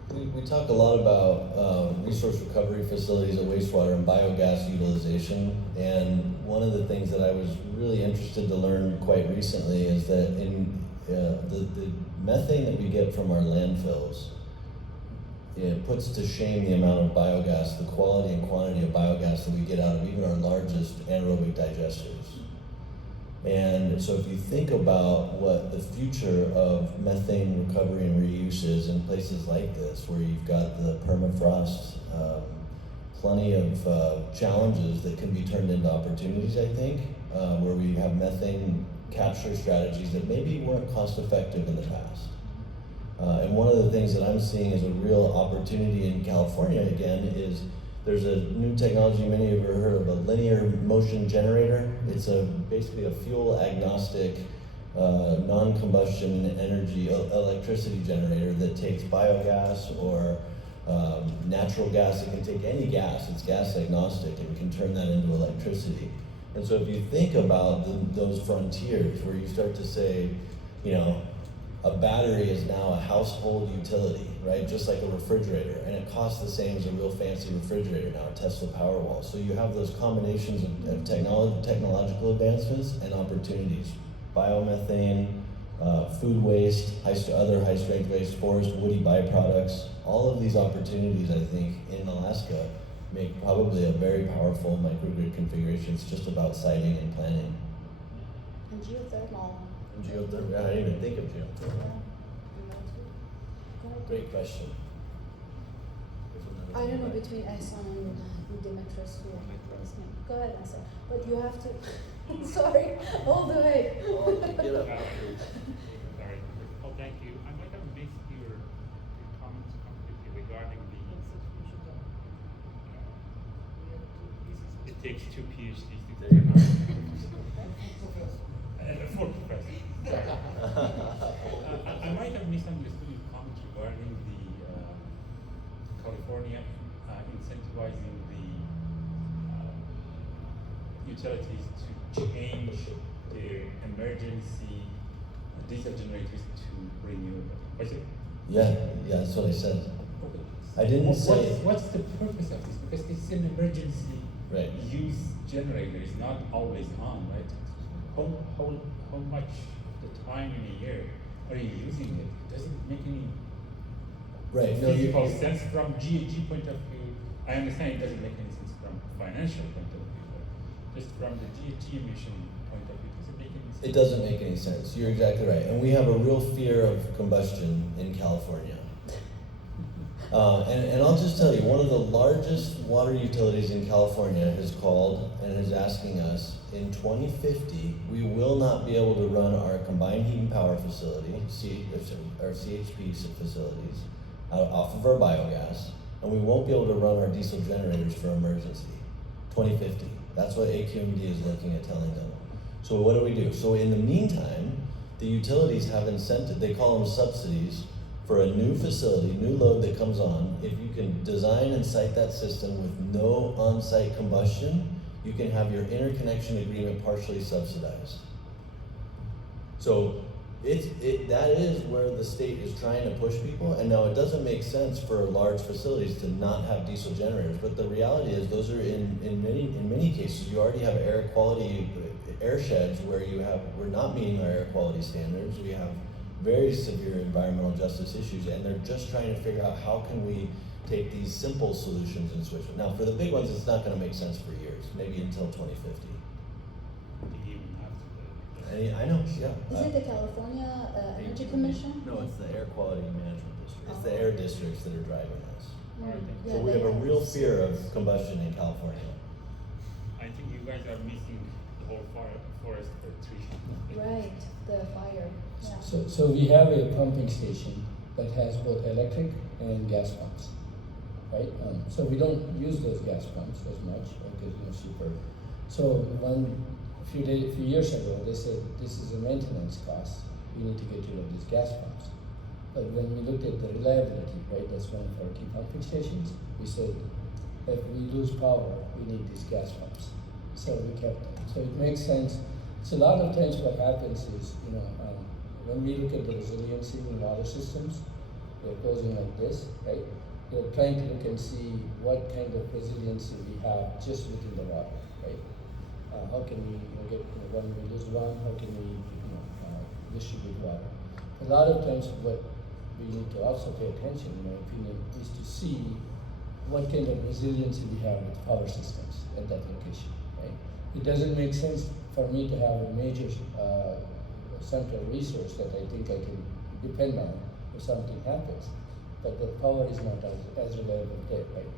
We talk a lot about resource recovery facilities at wastewater and biogas utilization, and one of the things that I was really interested to learn quite recently is that in the methane that we get from our landfills, it puts to shame the amount of biogas, the quality and quantity of biogas that we get out of even our largest anaerobic digesters. And so if you think about what the future of methane recovery and reuse is in places like this, where you've got the permafrost, plenty of challenges that can be turned into opportunities, I think, where we have methane capture strategies that maybe weren't cost effective in the past. And one of the things that I'm seeing as a real opportunity in California again is there's a new technology many of you have heard of, a linear motion generator. It's basically a fuel agnostic non-combustion energy electricity generator that takes biogas or natural gas. It can take any gas, it's gas agnostic, and can turn that into electricity. And so if you think about those frontiers where you start to say, you know, a battery is now a household utility, right? Just like a refrigerator, and it costs the same as a real fancy refrigerator now, a Tesla Powerwall. So you have those combinations of technological advancements and opportunities. Biomethane, food waste, other high-strength waste, forest, woody byproducts. All of these opportunities, I think, in Alaska make probably a very powerful microgrid configuration. It's just about siting and planning. And geothermal. And geothermal, yeah, I didn't even think of geothermal. Great question. I don't know between Ehsan and Demetrius who was him. Go ahead, Ehsan. But you have to. Sorry, all the way. Get up. Sorry. Oh, thank you. I might have missed your comments completely regarding the. It takes 2 PhDs to There you go. Full professor. I might have misunderstood your comments regarding the California incentivizing the utilities to change their emergency diesel generators to renewable. Was it? Yeah, that's what I said. I didn't say. What's the purpose of this? Because it's an emergency use generator. It's not always on, right? How much of the time in a year are you using it? Does it make any physical sense from GHG point of view? I understand it doesn't make any sense from financial point of view, but just from the GHG emission point of view, does it make any sense? It doesn't make any sense. You're exactly right. And we have a real fear of combustion in California. And I'll just tell you, one of the largest water utilities in California has called and is asking us, in 2050, we will not be able to run our combined heat and power facility, our CHP facilities, off of our biogas, and we won't be able to run our diesel generators for emergency. 2050. That's what AQMD is looking at telling them. So what do? So in the meantime, the utilities have incentive, they call them subsidies, for a new facility, new load that comes on. If you can design and site that system with no on-site combustion, you can have your interconnection agreement partially subsidized. So that is where the state is trying to push people. And now it doesn't make sense for large facilities to not have diesel generators, but the reality is those are in many cases, you already have air quality, air sheds where we're not meeting our air quality standards. We have very severe environmental justice issues, and they're just trying to figure out how can we take these simple solutions and switch them. Now, for the big ones, it's not going to make sense for years, maybe until 2050. I know, yeah. Is it the California Energy Commission? No, it's the Air Quality Management District. It's the air districts that are driving this. Yeah, So we have a real fear of combustion in California. I think you guys are missing the whole forest for trees. Right, the fire. Yeah. So we have a pumping station that has both electric and gas pumps, right? So we don't use those gas pumps as much because cheaper. So a few years ago, they said this is a maintenance cost. We need to get rid of these gas pumps. But when we looked at the reliability, right, that's one of our key pumping stations. We said if we lose power, we need these gas pumps. So we kept them. So it makes sense. So a lot of times what happens is, when we look at the resiliency in water systems, they're posing like this, right? They're trying to look and see what kind of resiliency we have just within the water, right? How can we get, when we lose one, how can we distribute water? A lot of times what we need to also pay attention, in my opinion, is to see what kind of resiliency we have with power systems at that location, right? It doesn't make sense for me to have a major central resource that I think I can depend on if something happens, but the power is not as reliable there, right?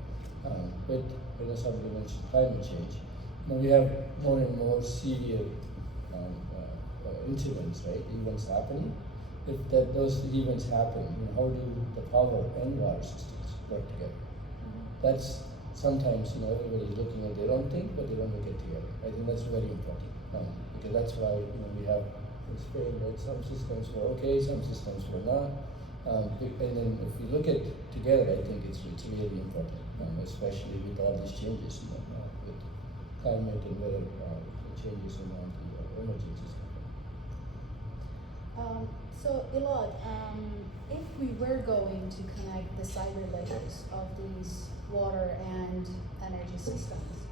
But somebody mentioned climate change. We have more and more severe incidents, right? Events happening. If those events happen, how do the power and water systems work together? That's sometimes everybody's looking at their own thing, but they don't look at together. I think that's very important because that's why we have in Spain, right? Some systems were okay, some systems were not. And then if you look at together, I think it's really important, especially with all these changes, with climate and weather changes around the energy system. So Elad, if we were going to connect the cyber ledgers of these water and energy systems,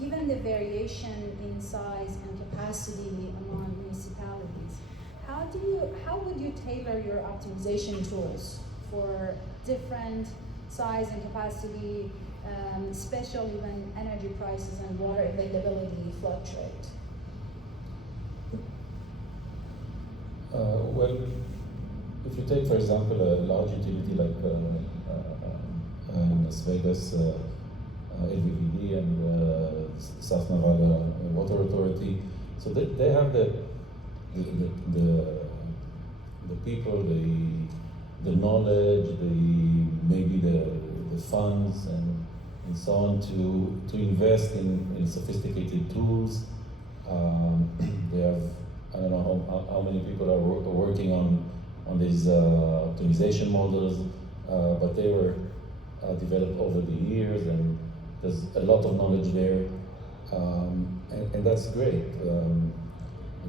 given the variation in size and capacity among municipalities, how would you tailor your optimization tools for different size and capacity, especially when energy prices and water availability fluctuate? Well, if you take, for example, a large utility like Las Vegas, LVVD and South Nevada Water Authority, so they have the people, the knowledge, maybe the funds and so on to invest in sophisticated tools. They have, I don't know how many people are working on these optimization models, but they were developed over the years, and there's a lot of knowledge there, and that's great.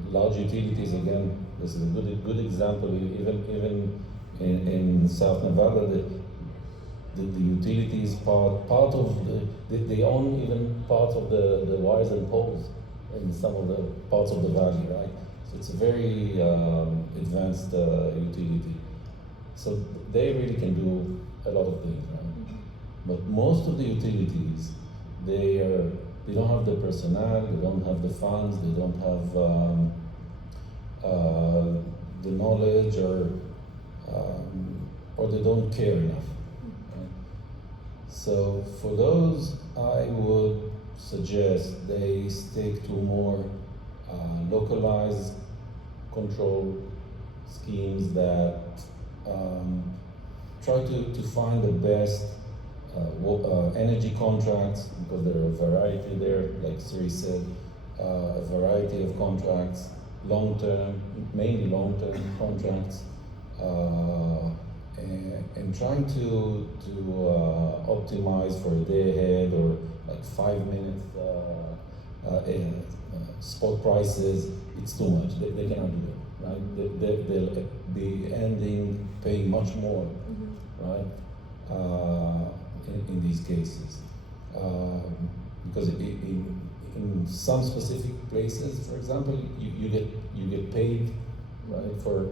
Large utilities, again, this is a good example. Even in South Nevada, the utilities part of they own even part of the wires and poles in some of the parts of the valley, right? So it's a very advanced utility. So they really can do a lot of things, right? But most of the utilities, they don't have the personnel, they don't have the funds, they don't have the knowledge, or they don't care enough. Right? So for those, I would suggest they stick to more localized control schemes that try to find the best energy contracts, because there are a variety there, like Siri said, a variety of contracts, mainly long-term contracts, and trying to optimize for a day ahead or like 5 minutes spot prices. It's too much. They cannot do that, right? They'll be paying much more, right? In these cases, because in some specific places, for example, you get paid, right, for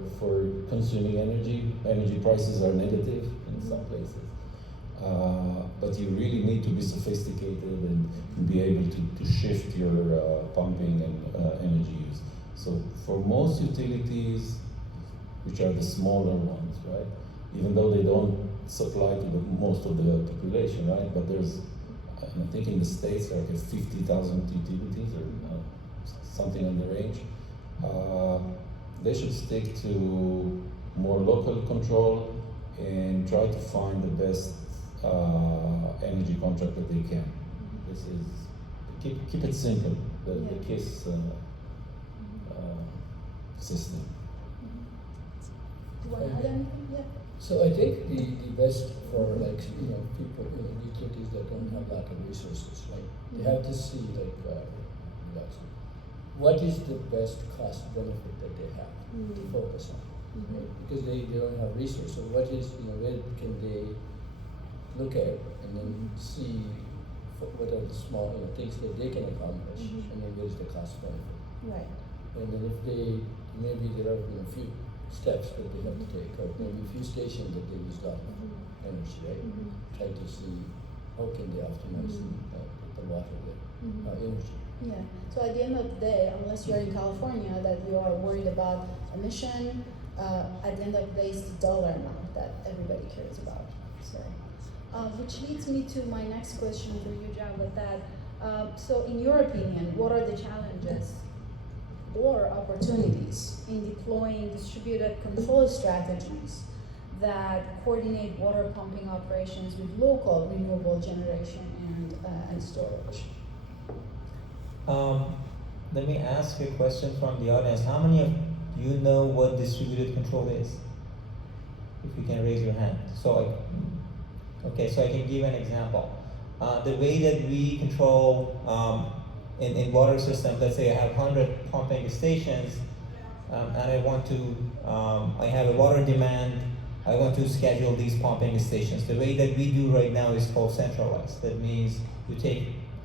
consuming energy. Energy prices are negative in some places, but you really need to be sophisticated and be able to shift your pumping and energy use. So for most utilities, which are the smaller ones, right, even though they don't supply to most of the population, right, but there's, I think in the States, there are like 50,000 utilities or something on the range. They should stick to more local control and try to find the best energy contract that they can. This is, keep it simple, the KISS system. Do you want to add anything? Yeah. So I think the best for people, utilities that don't have a lot of resources, right? They have to see what is the best cost benefit that they have to focus on, right? Because they don't have resources. So what is, where can they look at and then see what are the small things that they can accomplish, and then what is the cost benefit? Right. And then if maybe there are a few steps that they have to take, or maybe a few stations that they use a lot of energy, right? Try to see how can they optimize the water, energy. Yeah. So at the end of the day, unless you're in California, that you are worried about emission, at the end of the day, it's the dollar amount that everybody cares about. So, which leads me to my next question for you, Javad. So, in your opinion, what are the challenges or opportunities in deploying distributed control strategies that coordinate water pumping operations with local renewable generation and storage? let me ask a question from the audience. How many of you know what distributed control is? If you can raise your hand. So I can give an example. The way that we control in water systems, let's say I have 100 pumping stations, and I want to, I have a water demand, I want to schedule these pumping stations. The way that we do right now is called centralized. That means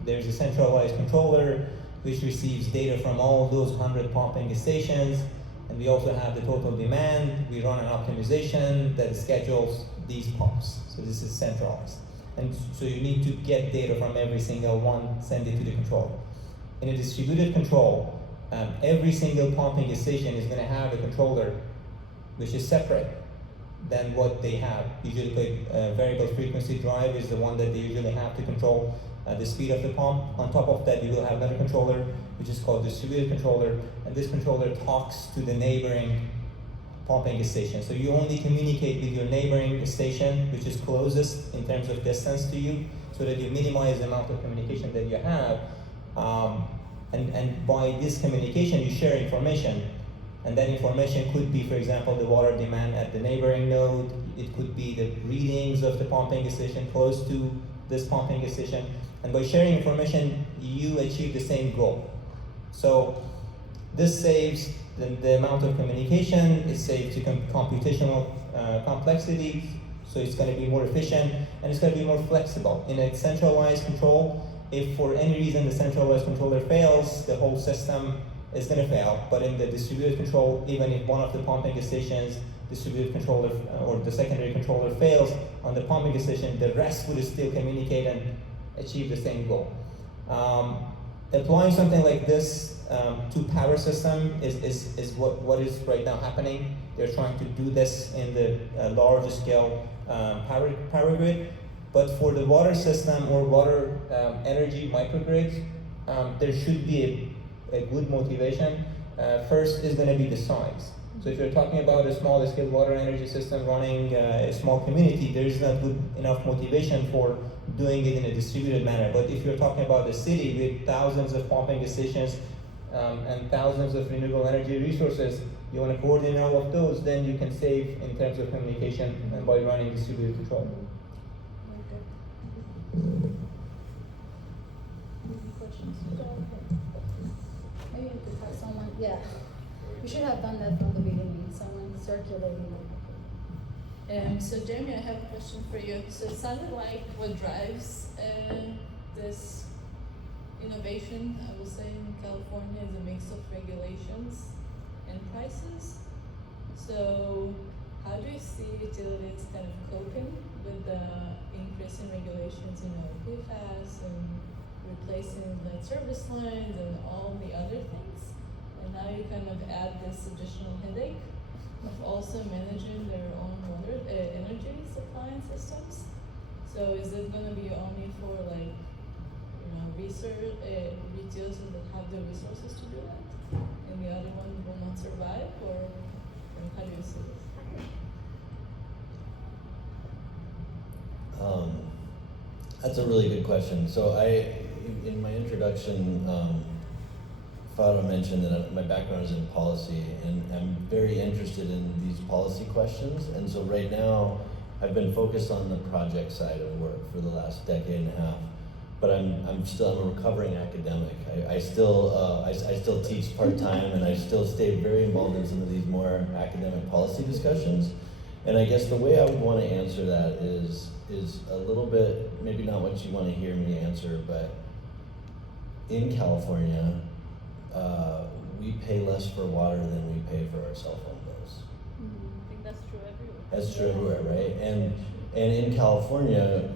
there's a centralized controller which receives data from all those 100 pumping stations, and we also have the total demand. We run an optimization that schedules these pumps. So this is centralized. And so you need to get data from every single one, send it to the controller. In a distributed control, every single pumping station is going to have a controller which is separate than what they have. Usually variable frequency drive is the one that they usually have to control the speed of the pump. On top of that, you will have another controller which is called distributed controller, and this controller talks to the neighboring pumping station. So you only communicate with your neighboring station, which is closest in terms of distance to you, so that you minimize the amount of communication that you have. And by this communication, you share information. And that information could be, for example, the water demand at the neighboring node. It could be the readings of the pumping station close to this pumping station. And by sharing information, you achieve the same goal. So this saves the amount of communication, it saves the computational complexity, so it's going to be more efficient, and it's going to be more flexible. In a centralized control, if for any reason the centralized controller fails, the whole system is going to fail. But in the distributed control, even if one of the pumping stations, distributed controller or the secondary controller fails on the pumping station, the rest would still communicate and achieve the same goal. Applying something like this to power system is what is right now happening. They're trying to do this in the large scale power grid. But for the water system or water energy microgrids, there should be a good motivation. First is going to be the size. So if you're talking about a small scale water energy system running a small community, there is not good enough motivation for doing it in a distributed manner. But if you're talking about a city with thousands of pumping stations and thousands of renewable energy resources, you want to coordinate all of those, then you can save in terms of communication and by running distributed control. Any questions? Maybe we could have someone, yeah. We should have done that from the beginning, someone circulating. So Jamie, I have a question for you. So it sounded like what drives this innovation, I will say, in California is a mix of regulations and prices. So how do you see utilities kind of coping with the increase in regulations, PFAS and replacing lead service lines and all the other things? And now you kind of add this additional headache of also managing their own water energy supply systems. So is it going to be only for research utilities that have the resources to do that, and the other one will not survive, or how do you see this? That's a really good question. So in my introduction, Farrah mentioned that my background is in policy, and I'm very interested in these policy questions. And so right now, I've been focused on the project side of work for the last decade and a half. But I'm a recovering academic. I still teach part-time, and I still stay very involved in some of these more academic policy discussions. And I guess the way I would want to answer that is a little bit, maybe not what you want to hear me answer, but in California, we pay less for water than we pay for our cell phone bills. I think that's true everywhere. That's true everywhere, right? And in California,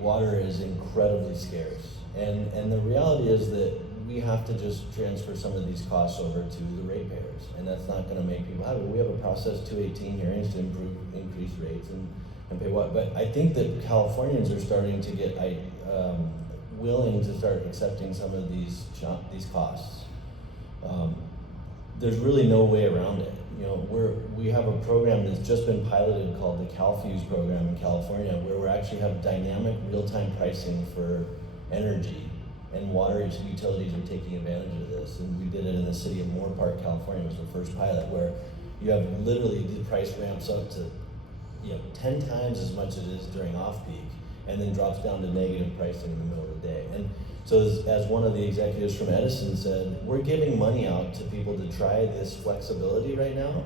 water is incredibly scarce. And the reality is that we have to just transfer some of these costs over to the ratepayers, and that's not going to make people happy. We have a process 218 hearings to increase rates and pay what. But I think that Californians are starting to get willing to start accepting some of these costs. There's really no way around it. We have a program that's just been piloted called the CalFuse program in California, where we actually have dynamic real-time pricing for energy And water utilities are taking advantage of this. And we did it in the city of Moore Park, California. It was the first pilot where you have literally the price ramps up to 10 times as much as it is during off-peak, and then drops down to negative pricing in the middle of the day. And so as one of the executives from Edison said, we're giving money out to people to try this flexibility right now.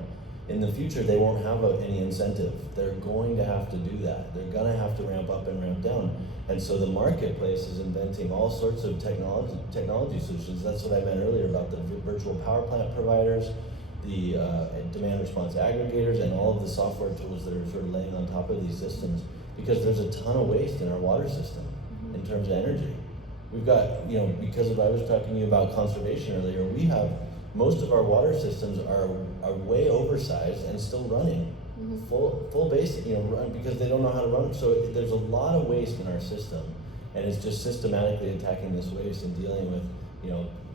In the future, they won't have any incentive. They're going to have to do that. They're gonna have to ramp up and ramp down. And so the marketplace is inventing all sorts of technology solutions. That's what I meant earlier about the virtual power plant providers, the demand response aggregators, and all of the software tools that are sort of laying on top of these systems, because there's a ton of waste in our water system in terms of energy. We've got, because of I was talking to you about conservation earlier, we have most of our water systems are way oversized and still running full base, because they don't know how to run them. So there's a lot of waste in our system, and it's just systematically attacking this waste and dealing with,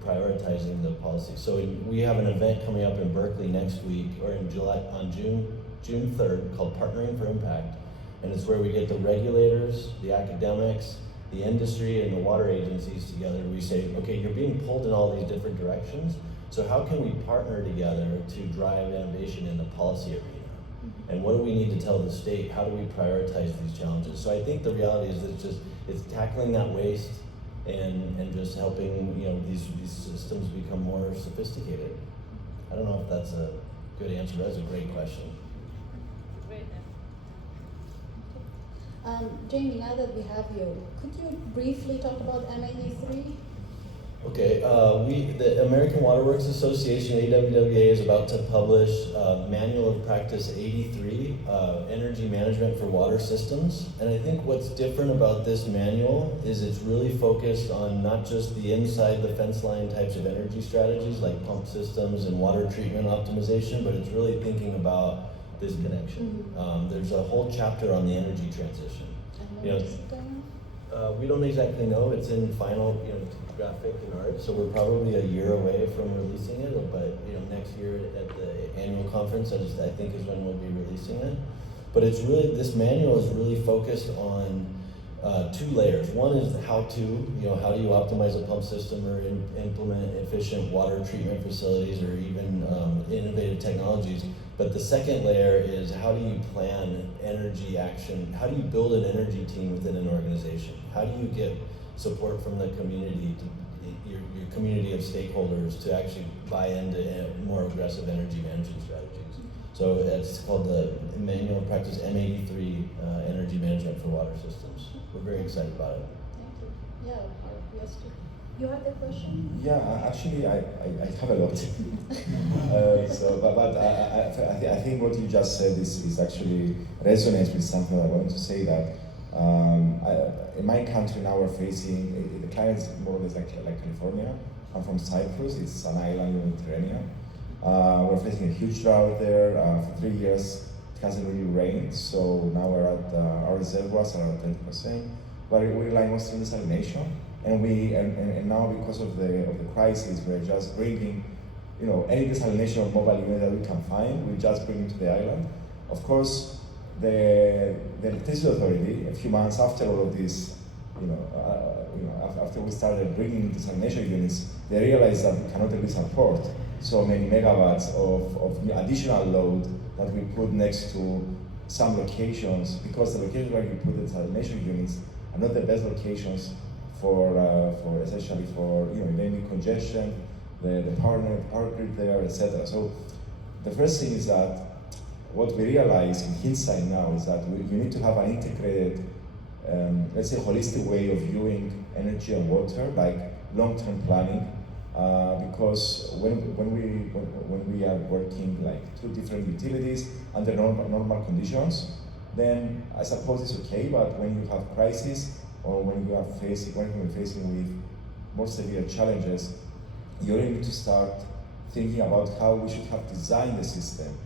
prioritizing the policy. So we have an event coming up in Berkeley next week, or in July, on June 3rd, called Partnering for Impact. And it's where we get the regulators, the academics, the industry, and the water agencies together. We say, okay, you're being pulled in all these different directions, so how can we partner together to drive innovation in the policy arena? And what do we need to tell the state? How do we prioritize these challenges? So I think the reality is that it's tackling that waste and just helping these systems become more sophisticated. I don't know if that's a good answer, but that's a great question. Great. Jamie, now that we have you, could you briefly talk about MAD3? Okay, the American Water Works Association, AWWA, is about to publish Manual of Practice 83, Energy Management for Water Systems. And I think what's different about this manual is it's really focused on not just the inside the fence line types of energy strategies like pump systems and water treatment optimization, but it's really thinking about this connection. There's a whole chapter on the energy transition. We don't exactly know. It's in final, graphic and art, so we're probably a year away from releasing it. But next year at the annual conference, I think is when we'll be releasing it. But it's really, this manual is really focused on 2 layers. One is the how-to, how do you optimize a pump system or implement efficient water treatment facilities or even innovative technologies. But the second layer is how do you plan energy action? How do you build an energy team within an organization? How do you get support from the community, your community of stakeholders, to actually buy into more aggressive energy management strategies? So it's called the Manual of Practice M83, Energy Management for Water Systems. We're very excited about it. Thank you. Yeah, yes, you had the question? Yeah, actually, I have a lot. But I think what you just said is actually resonates with something I wanted to say, that in my country now we're facing, the climate is more or less like California. I'm from Cyprus, it's an island in the Mediterranean. We're facing a huge drought there. For 3 years it hasn't really rained, so now we're at, our reservoirs are at 20%, but we rely mostly on desalination. And now because of the crisis, we're just bringing, any desalination or mobile unit that we can find, we just bring it to the island. Of course, the electricity authority, a few months after all of this, after we started bringing desalination units, they realized that we cannot really support so many megawatts of additional load that we put next to some locations, because the locations where you put the desalination units are not the best locations for essentially for mainly congestion, the power grid there, etc. So the first thing is that what we realize in hindsight now is that you need to have an integrated, let's say, holistic way of viewing energy and water, like long-term planning, because when we are working like 2 different utilities under normal conditions, then I suppose it's okay. But when you have crisis, or when we're facing with more severe challenges, you really need to start thinking about how we should have designed the system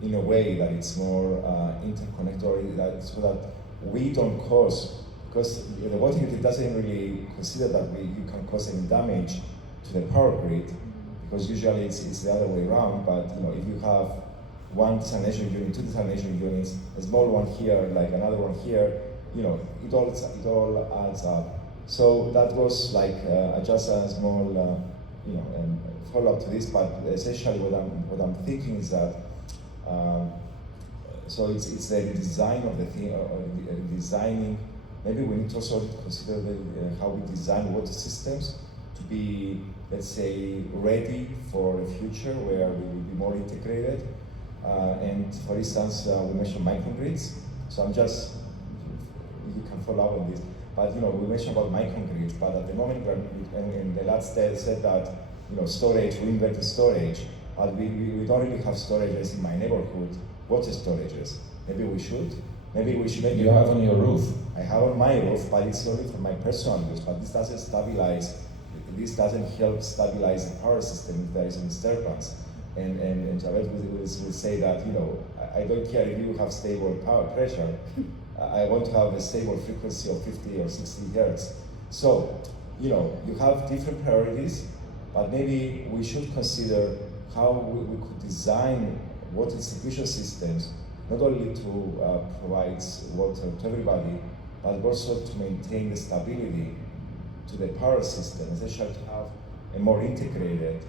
in a way that it's more interconnected, so that we don't cause, because the water utility doesn't really consider that you can cause any damage to the power grid, because usually it's the other way around. But if you have 1 desalination unit, 2 desalination units, a small one here, like another one here, it all adds up. So that was like just a small, follow-up to this. But essentially, what I'm thinking is that so it's the design of the thing, or designing. Maybe we need to also consider how we design water systems to be, let's say, ready for a future where we will be more integrated. And for instance, we mentioned microgrids. So I'm just, you can follow up on this. But we mentioned about microgrids, but at the moment, and Elad said that storage, we invented storage, but we don't really have storages in my neighborhood, water storages. Maybe we should. Maybe we should. Maybe You have on your roof. I have on my roof, but it's only for my personal use. But this doesn't stabilize. This doesn't help stabilize the power system if there is a disturbance. And Javed will say that I don't care if you have stable power pressure. I want to have a stable frequency of 50 or 60 hertz. So you have different priorities, but maybe we should consider how we could design water distribution systems, not only to provide water to everybody, but also to maintain the stability to the power system, essentially to have a more integrated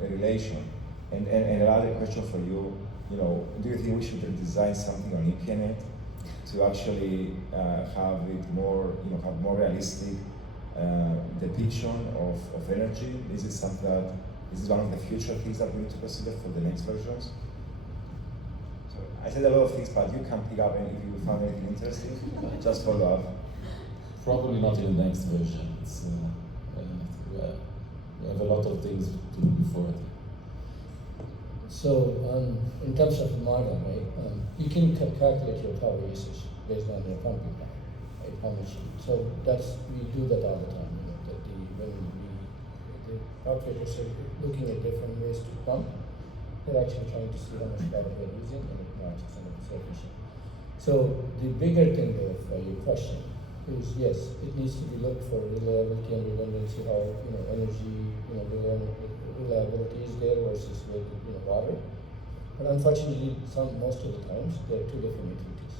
relation. And another question for you, do you think we should design something on EPNet to actually have it more, have more realistic depiction of energy? Is it something that, is this one of the future things that we need to consider for the next versions? So I said a lot of things, but you can pick up and if you found anything interesting, just follow up. Probably not in the next version. It's, we have a lot of things to do before it. So in terms of model, right, you can calculate your power usage based on your pumping power, right? How much? So we do that all the time. When the operators are looking at different ways to pump, they're actually trying to see how much power they're using and it matches and it's efficient. So the bigger thing of your question is, yes, it needs to be looked for reliability and redundancy, how energy, reliability is there versus with water. But unfortunately, most of the times there are two different utilities.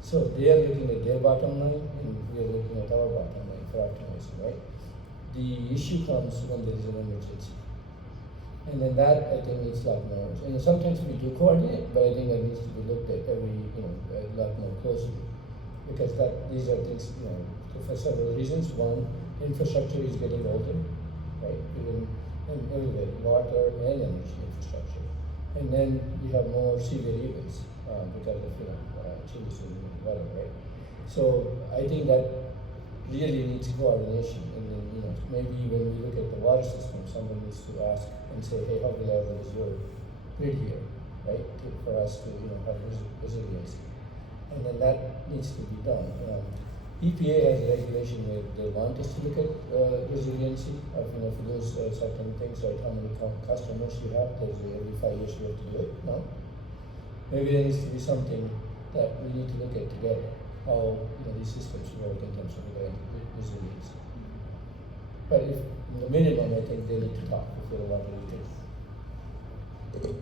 So they are looking at their bottom line, and we are looking at our bottom line for optimizing, right? The issue comes when there is an emergency, and then that I think needs a lot more. And sometimes we do coordinate, but I think that needs to be looked at a lot more closely, because these are things for several reasons. One, infrastructure is getting older, right? Even everywhere, water and energy infrastructure. And then you have more severe events because of changes in the weather, right? So I think that really needs coordination. And then maybe when we look at the water system, someone needs to ask and say, hey, how reliable is your grid here, right? For us to have resiliency. And then that needs to be done. EPA has a regulation where they want us to look at resiliency of, for those certain things, like how many customers you have. There's every 5 years you have to do it. No, maybe there needs to be something that we need to look at together. How these systems work in terms of resiliency. But if in the minimum, I think they need to talk if they want to do it.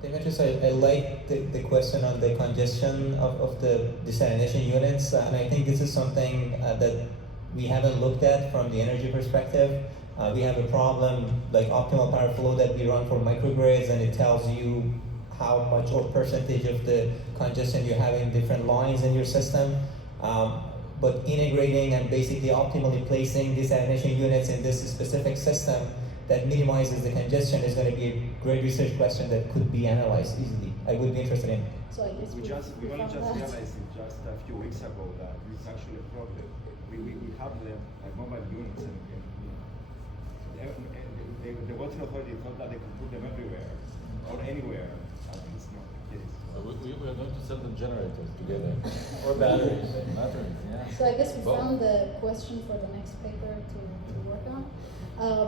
Demetrius, I like the question on the congestion of the desalination units, and I think this is something that we haven't looked at from the energy perspective. We have a problem like optimal power flow that we run for microgrids, and it tells you how much or percentage of the congestion you have in different lines in your system. But integrating and basically optimally placing desalination units in this specific system that minimizes the congestion is going to be a great research question that could be analyzed easily. I would be interested in. So I guess we only just realized it just a few weeks ago that it's actually a problem. We have them like mobile units and the water authority thought that they could put them everywhere or anywhere. It's not the case. So we are going to sell them generators together or batteries. Batteries, yeah. So I guess we found the question for the next paper to work on.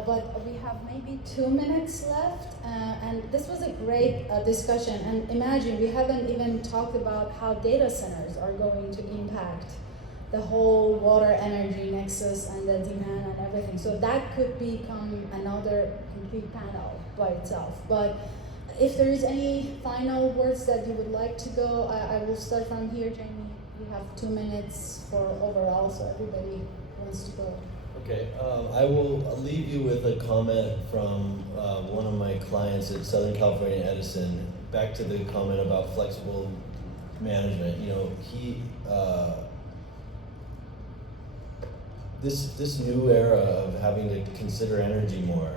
But we have maybe 2 minutes left, and this was a great discussion. And imagine, we haven't even talked about how data centers are going to impact the whole water energy nexus and the demand and everything. So that could become another complete panel by itself. But if there is any final words that you would like to go, I will start from here, Jamie. We have 2 minutes for overall, so everybody wants to go. Okay, I will leave you with a comment from one of my clients at Southern California Edison, back to the comment about flexible management. You know, this new era of having to consider energy more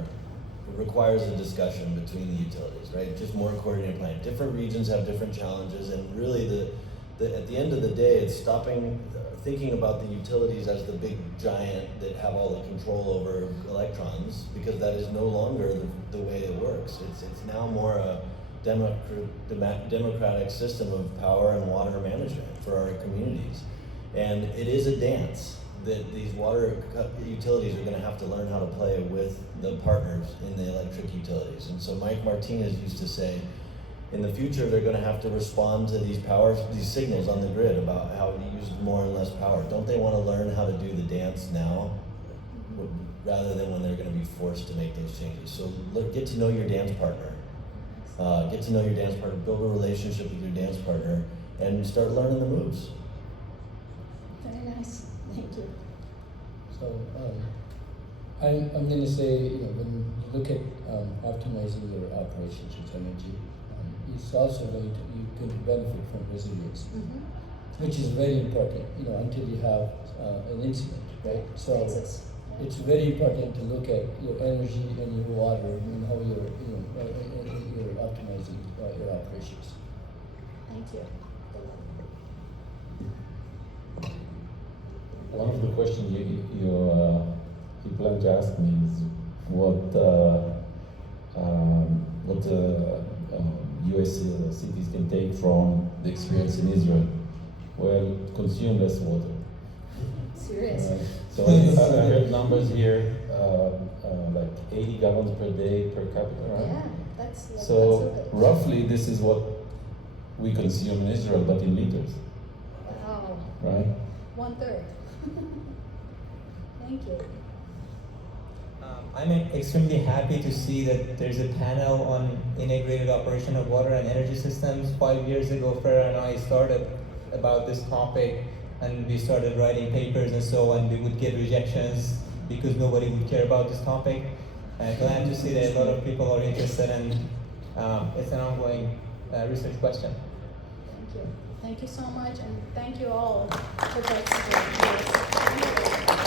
requires a discussion between the utilities, right? Just more coordinated planning. Different regions have different challenges, and really at the end of the day, it's thinking about the utilities as the big giant that have all the control over electrons, because that is no longer the way it works. It's now more a democratic system of power and water management for our communities. And it is a dance that these water utilities are going to have to learn how to play with the partners in the electric utilities. And so Mike Martinez used to say, in the future, they're going to have to respond to these signals on the grid about how to use more and less power. Don't they want to learn how to do the dance now, rather than when they're going to be forced to make those changes? So get to know your dance partner. Get to know your dance partner. Build a relationship with your dance partner, and start learning the moves. Very nice. Thank you. So I'm going to say, when you look at optimizing your operations with energy, it's also you can benefit from resilience, which is very important. Until you have an incident, right? So it's very important to look at your energy and your water and how you're optimizing your operations. Thank you. One of the questions you plan to ask me is what U.S. cities can take from the experience in Israel. Well, consume less water. Serious. So I heard numbers here, like 80 gallons per day per capita, right? Yeah, that's so roughly this is what we consume in Israel, but in liters. Wow. Right? 1/3. Thank you. I'm extremely happy to see that there's a panel on integrated operation of water and energy systems. 5 years ago, Farrah and I started about this topic, and we started writing papers and so on. We would get rejections because nobody would care about this topic. I'm glad to see that a lot of people are interested, and it's an ongoing research question. Thank you. Thank you so much, and thank you all for participating.